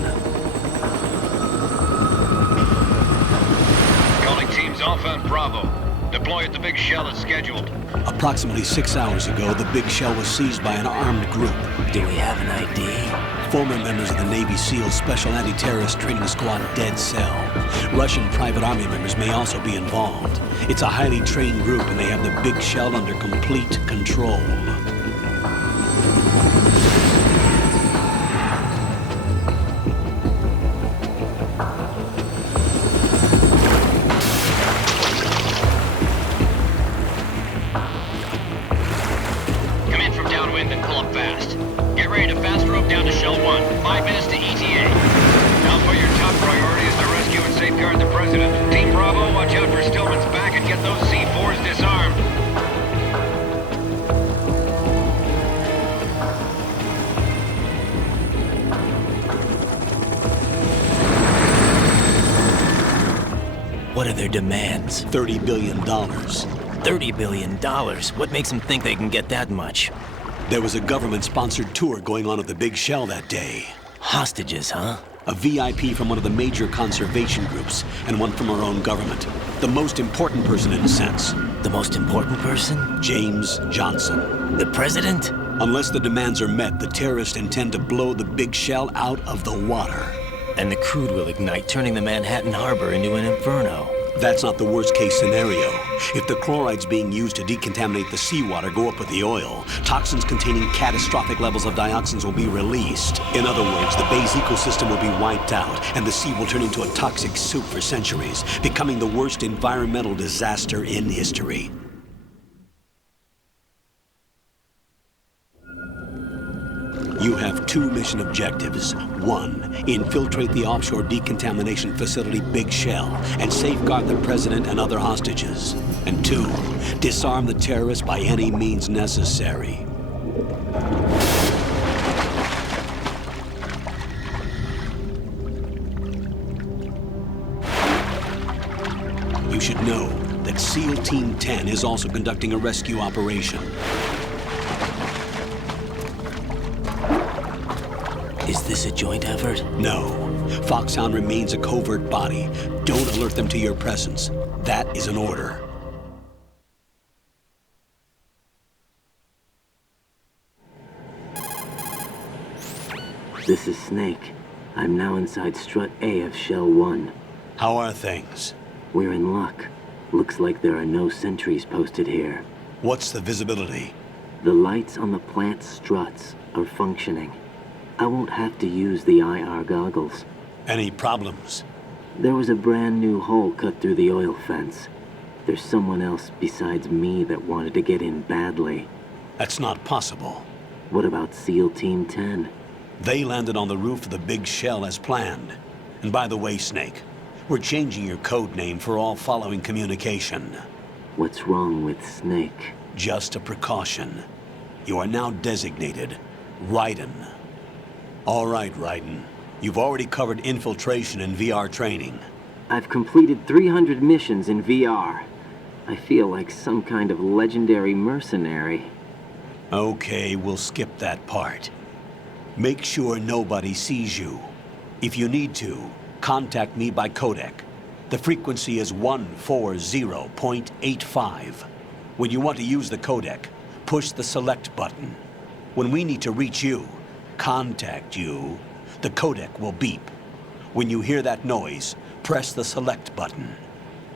Calling teams Alpha and Bravo. Deploy at the big shell as scheduled. Approximately 6 hours ago, the big shell was seized by an armed group. Do we have an ID? Former members of the Navy SEALs Special Anti-Terrorist Training Squad Dead Cell. Russian private army members may also be involved. It's a highly trained group and they have the big shell under complete control. Come in from downwind and pull up fast. Get ready to fast rope down to Shell 1. 5 minutes to ETA. Now for your top priority is to rescue and safeguard the President. Team Bravo, watch out for Stillman's back and get those C4s disarmed. What are their demands? $30 billion. $30 billion? What makes them think they can get that much? There was a government-sponsored tour going on at the big shell that day. Hostages, huh? A VIP from one of the major conservation groups, and one from our own government. The most important person, in a sense. The most important person? James Johnson. The President? Unless the demands are met, the terrorists intend to blow the big shell out of the water. And the crude will ignite, turning the Manhattan Harbor into an inferno. That's not the worst-case scenario. If the chlorides being used to decontaminate the seawater go up with the oil, toxins containing catastrophic levels of dioxins will be released. In other words, the bay's ecosystem will be wiped out, and the sea will turn into a toxic soup for centuries, becoming the worst environmental disaster in history. You have 2 mission objectives. 1, infiltrate the offshore decontamination facility Big Shell and safeguard the President and other hostages. And 2, disarm the terrorists by any means necessary. You should know that SEAL Team 10 is also conducting a rescue operation. Is this a joint effort? No. Foxhound remains a covert body. Don't alert them to your presence. That is an order. This is Snake. I'm now inside Strut A of Shell 1. How are things? We're in luck. Looks like there are no sentries posted here. What's the visibility? The lights on the plant struts are functioning. I won't have to use the IR goggles. Any problems? There was a brand new hole cut through the oil fence. There's someone else besides me that wanted to get in badly. That's not possible. What about SEAL Team 10? They landed on the roof of the Big Shell as planned. And by the way, Snake, we're changing your code name for all following communication. What's wrong with Snake? Just a precaution. You are now designated Raiden. All right, Raiden. You've already covered infiltration and VR training. I've completed 300 missions in VR. I feel like some kind of legendary mercenary. Okay, we'll skip that part. Make sure nobody sees you. If you need to, contact me by codec. The frequency is 140.85. When you want to use the codec, push the select button. When we need to reach you, contact you, the codec will beep. When you hear that noise, press the select button.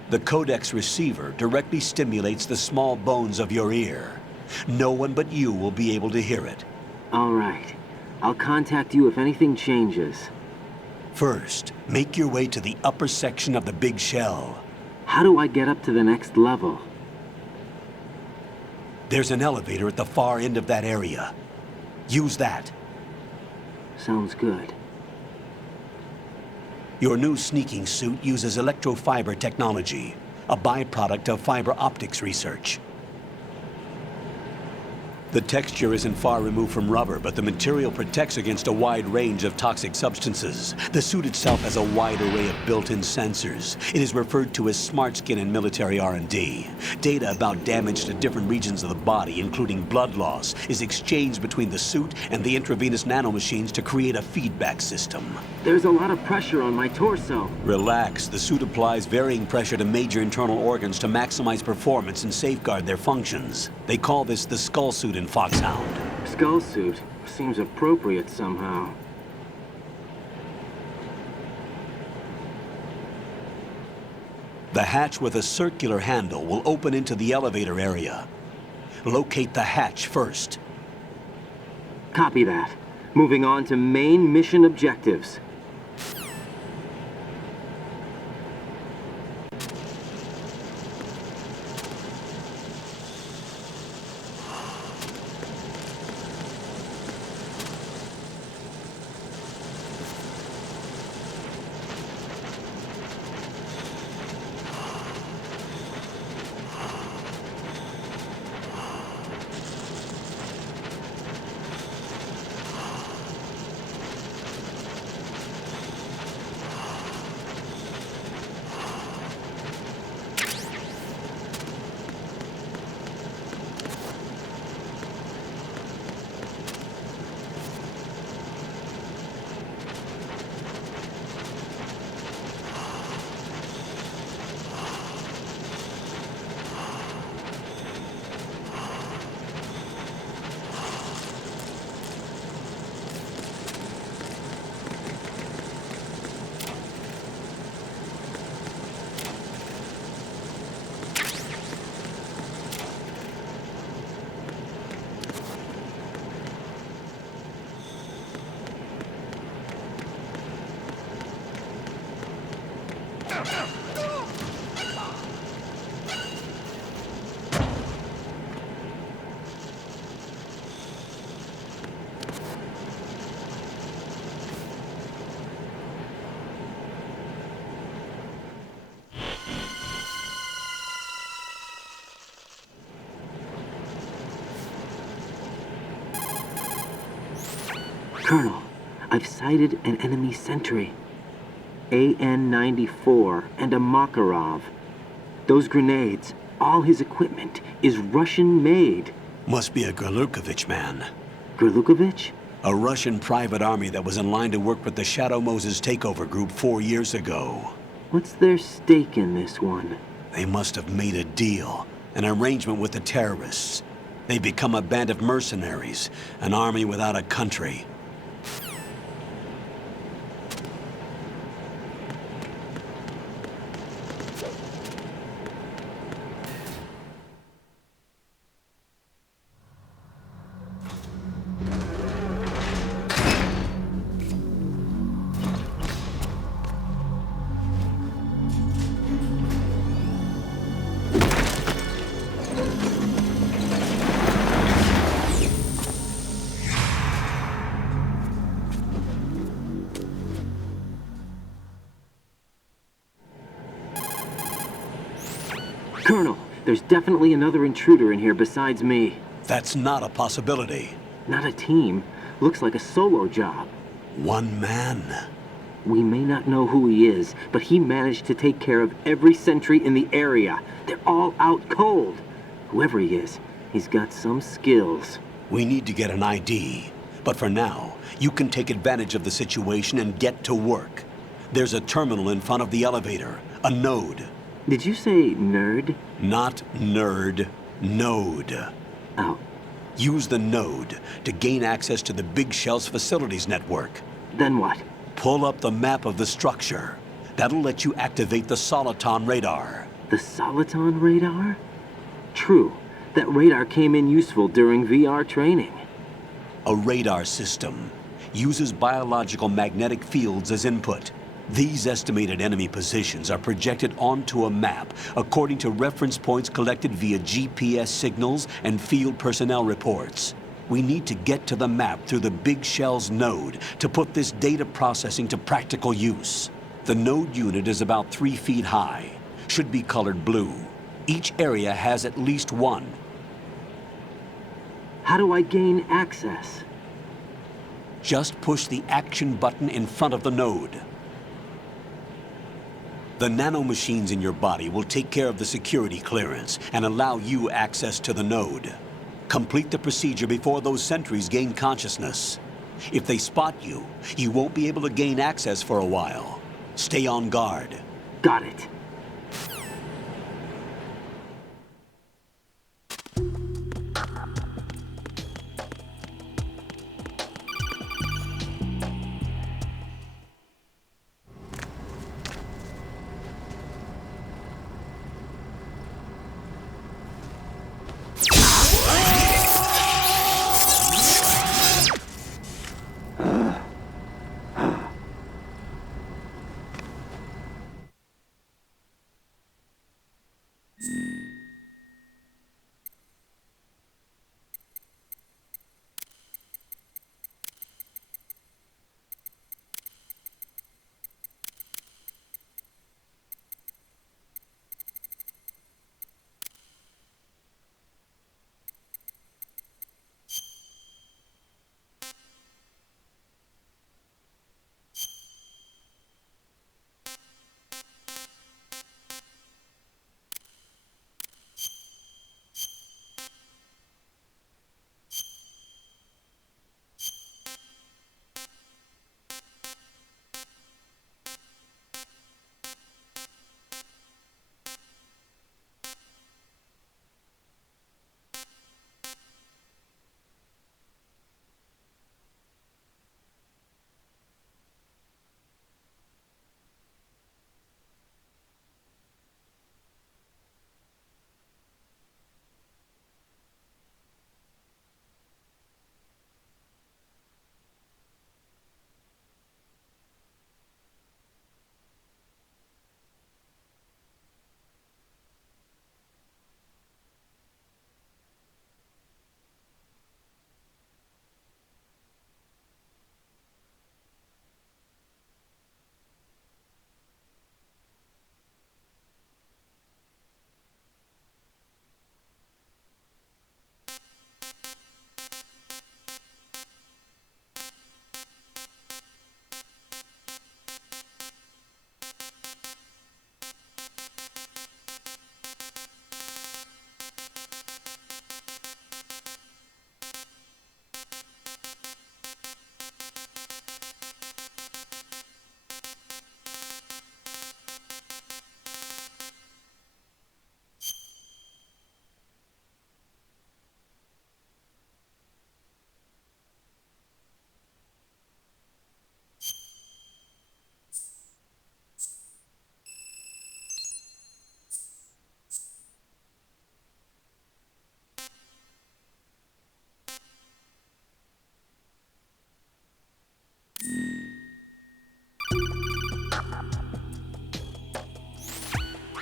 The codec's receiver directly stimulates the small bones of your ear. No one but you will be able to hear it. All right. I'll contact you if anything changes. First, make your way to the upper section of the big shell. How do I get up to the next level? There's an elevator at the far end of that area. Use that. Sounds good. Your new sneaking suit uses electrofiber technology, a byproduct of fiber optics research. The texture isn't far removed from rubber, but the material protects against a wide range of toxic substances. The suit itself has a wide array of built-in sensors. It is referred to as smart skin in military R&D. Data about damage to different regions of the body, including blood loss, is exchanged between the suit and the intravenous nanomachines to create a feedback system. There's a lot of pressure on my torso. Relax. The suit applies varying pressure to major internal organs to maximize performance and safeguard their functions. They call this the skull suit in Foxhound. Skull suit seems appropriate somehow. The hatch with a circular handle will open into the elevator area. Locate the hatch first. Copy that. Moving on to main mission objectives. Colonel, I've sighted an enemy sentry. AN-94 and a Makarov. Those grenades, all his equipment, is Russian-made. Must be a Gerlukovich man. Gerlukovich? A Russian private army that was in line to work with the Shadow Moses takeover group 4 years ago. What's their stake in this one? They must have made a deal, an arrangement with the terrorists. They've become a band of mercenaries, an army without a country. Colonel, there's definitely another intruder in here besides me. That's not a possibility. Not a team. Looks like a solo job. One man. We may not know who he is, but he managed to take care of every sentry in the area. They're all out cold. Whoever he is, he's got some skills. We need to get an ID. But for now, you can take advantage of the situation and get to work. There's a terminal in front of the elevator. A node. Did you say nerd? Not nerd. Node. Oh. Use the node to gain access to the Big Shell's facilities network. Then what? Pull up the map of the structure. That'll let you activate the Soliton radar. The Soliton radar? True. That radar came in useful during VR training. A radar system uses biological magnetic fields as input. These estimated enemy positions are projected onto a map according to reference points collected via GPS signals and field personnel reports. We need to get to the map through the Big Shell's node to put this data processing to practical use. The node unit is about 3 feet high, should be colored blue. Each area has at least one. How do I gain access? Just push the action button in front of the node. The nanomachines in your body will take care of the security clearance and allow you access to the node. Complete the procedure before those sentries gain consciousness. If they spot you, you won't be able to gain access for a while. Stay on guard. Got it.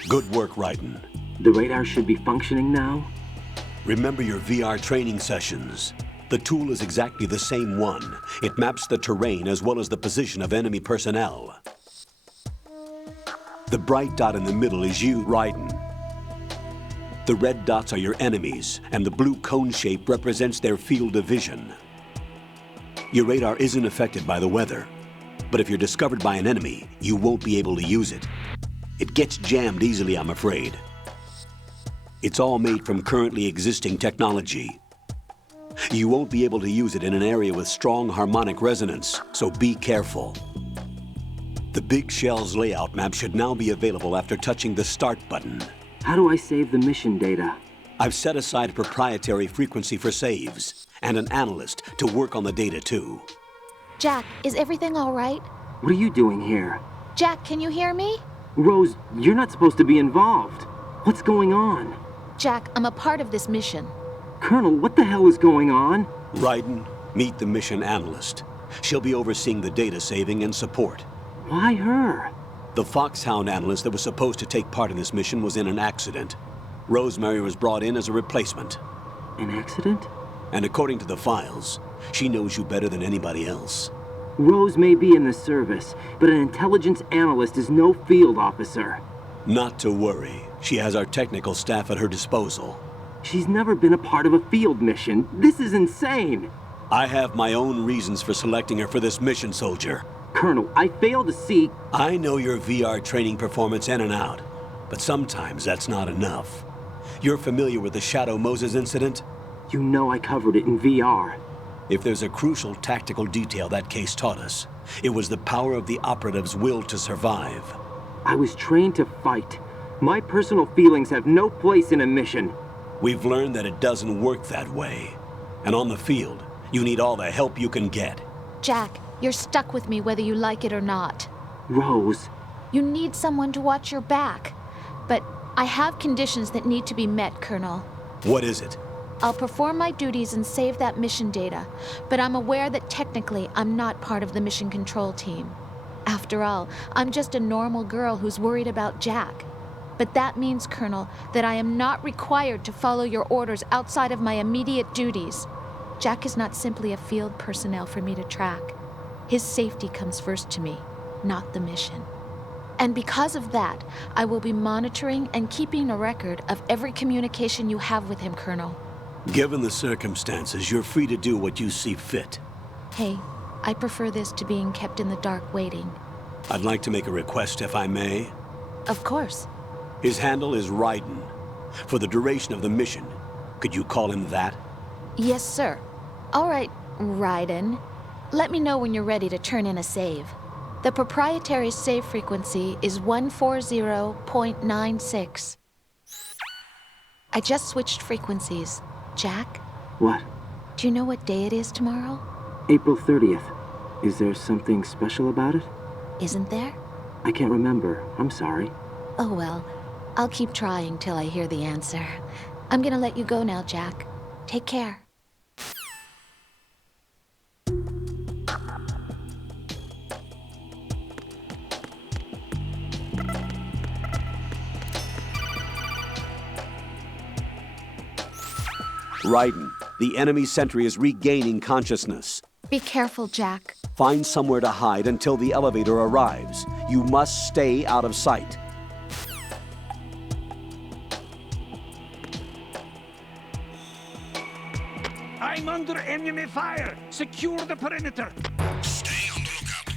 Good work, Raiden. The radar should be functioning now? Remember your VR training sessions. The tool is exactly the same one. It maps the terrain as well as the position of enemy personnel. The bright dot in the middle is you, Raiden. The red dots are your enemies, and the blue cone shape represents their field of vision. Your radar isn't affected by the weather, but if you're discovered by an enemy, you won't be able to use it. It gets jammed easily, I'm afraid. It's all made from currently existing technology. You won't be able to use it in an area with strong harmonic resonance, so be careful. The Big Shell's layout map should now be available after touching the Start button. How do I save the mission data? I've set aside a proprietary frequency for saves, and an analyst to work on the data too. Jack, is everything all right? What are you doing here? Jack, can you hear me? Rose, you're not supposed to be involved. What's going on? Jack, I'm a part of this mission. Colonel, what the hell is going on? Raiden, meet the mission analyst. She'll be overseeing the data saving and support. Why her? The Foxhound analyst that was supposed to take part in this mission was in an accident. Rosemary was brought in as a replacement. An accident? And according to the files, she knows you better than anybody else. Rose may be in the service, but an intelligence analyst is no field officer. Not to worry. She has our technical staff at her disposal. She's never been a part of a field mission. This is insane. I have my own reasons for selecting her for this mission, soldier. Colonel, I fail to see... I know your VR training performance in and out, but sometimes that's not enough. You're familiar with the Shadow Moses incident? You know I covered it in VR. If there's a crucial tactical detail that case taught us, it was the power of the operative's will to survive. I was trained to fight. My personal feelings have no place in a mission. We've learned that it doesn't work that way. And on the field, you need all the help you can get. Jack, you're stuck with me whether you like it or not. Rose. You need someone to watch your back. But I have conditions that need to be met, Colonel. What is it? I'll perform my duties and save that mission data, but I'm aware that technically I'm not part of the mission control team. After all, I'm just a normal girl who's worried about Jack. But that means, Colonel, that I am not required to follow your orders outside of my immediate duties. Jack is not simply a field personnel for me to track. His safety comes first to me, not the mission. And because of that, I will be monitoring and keeping a record of every communication you have with him, Colonel. Given the circumstances, you're free to do what you see fit. Hey, I prefer this to being kept in the dark waiting. I'd like to make a request, if I may. Of course. His handle is Raiden. For the duration of the mission, could you call him that? Yes, sir. All right, Raiden. Let me know when you're ready to turn in a save. The proprietary save frequency is 140.96. I just switched frequencies. Jack? What? Do you know what day it is tomorrow? April 30th. Is there something special about it? Isn't there? I can't remember. I'm sorry. Oh well. I'll keep trying till I hear the answer. I'm gonna let you go now, Jack. Take care. Raiden, the enemy sentry is regaining consciousness. Be careful, Jack. Find somewhere to hide until the elevator arrives. You must stay out of sight. I'm under enemy fire! Secure the perimeter! Stay on the lookout.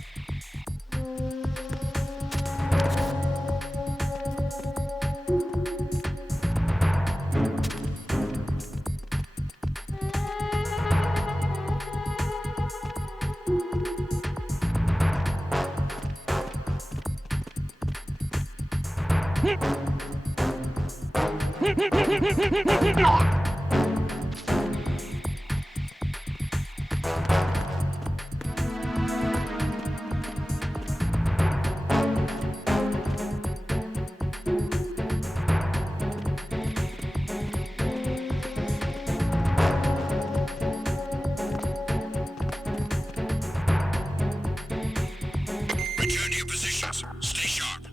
Return to your positions. Stay sharp.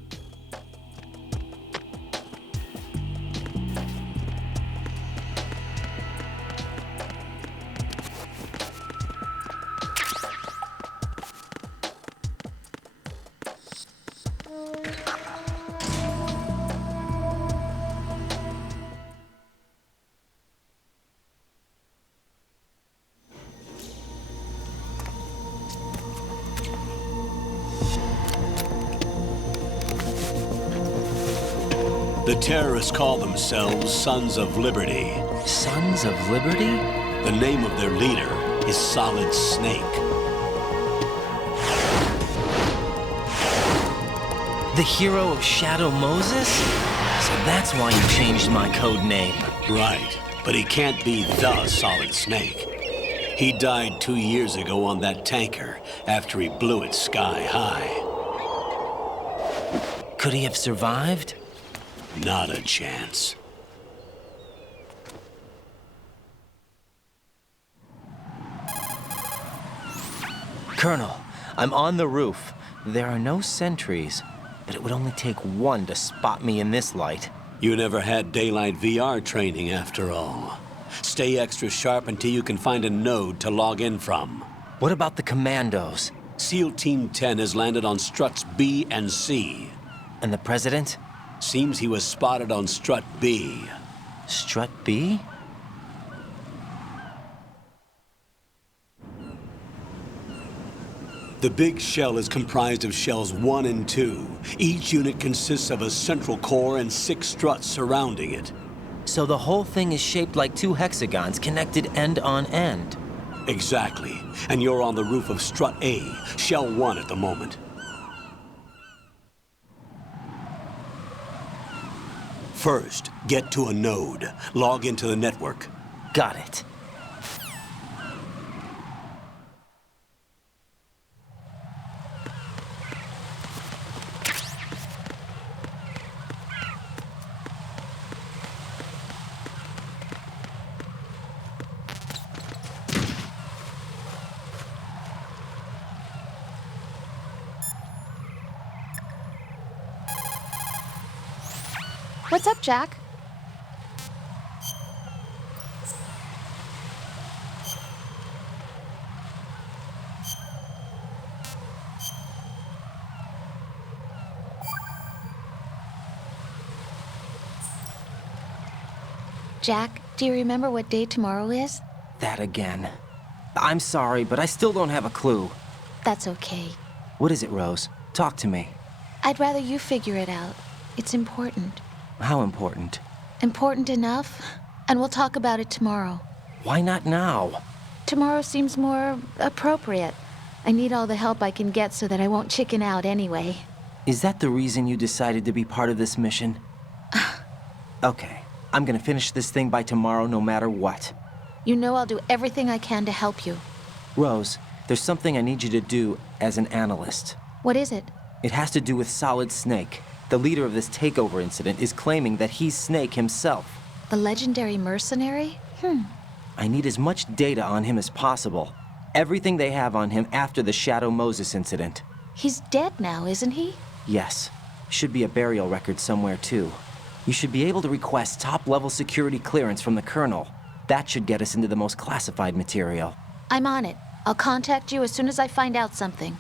The terrorists call themselves Sons of Liberty. Sons of Liberty? The name of their leader is Solid Snake. The hero of Shadow Moses? So that's why you changed my code name. Right, but he can't be the Solid Snake. He died 2 years ago on that tanker after he blew it sky high. Could he have survived? Not a chance. Colonel, I'm on the roof. There are no sentries, but it would only take one to spot me in this light. You never had daylight VR training after all. Stay extra sharp until you can find a node to log in from. What about the commandos? SEAL Team 10 has landed on struts B and C. And the president? Seems he was spotted on strut B. Strut B? The big shell is comprised of shells 1 and 2. Each unit consists of a central core and 6 struts surrounding it. So the whole thing is shaped like 2 hexagons connected end on end. Exactly. And you're on the roof of strut A, shell 1 at the moment. First, get to a node. Log into the network. Got it. What's up, Jack? Jack, do you remember what day tomorrow is? That again. I'm sorry, but I still don't have a clue. That's okay. What is it, Rose? Talk to me. I'd rather you figure it out. It's important. How important? Important enough, and we'll talk about it tomorrow. Why not now? Tomorrow seems more appropriate. I need all the help I can get so that I won't chicken out anyway. Is that the reason you decided to be part of this mission? Okay, I'm gonna finish this thing by tomorrow no matter what. You know I'll do everything I can to help you. Rose, there's something I need you to do as an analyst. What is it? It has to do with Solid Snake. The leader of this takeover incident is claiming that he's Snake himself. The legendary mercenary? I need as much data on him as possible. Everything they have on him after the Shadow Moses incident. He's dead now, isn't he? Yes. Should be a burial record somewhere, too. You should be able to request top-level security clearance from the Colonel. That should get us into the most classified material. I'm on it. I'll contact you as soon as I find out something.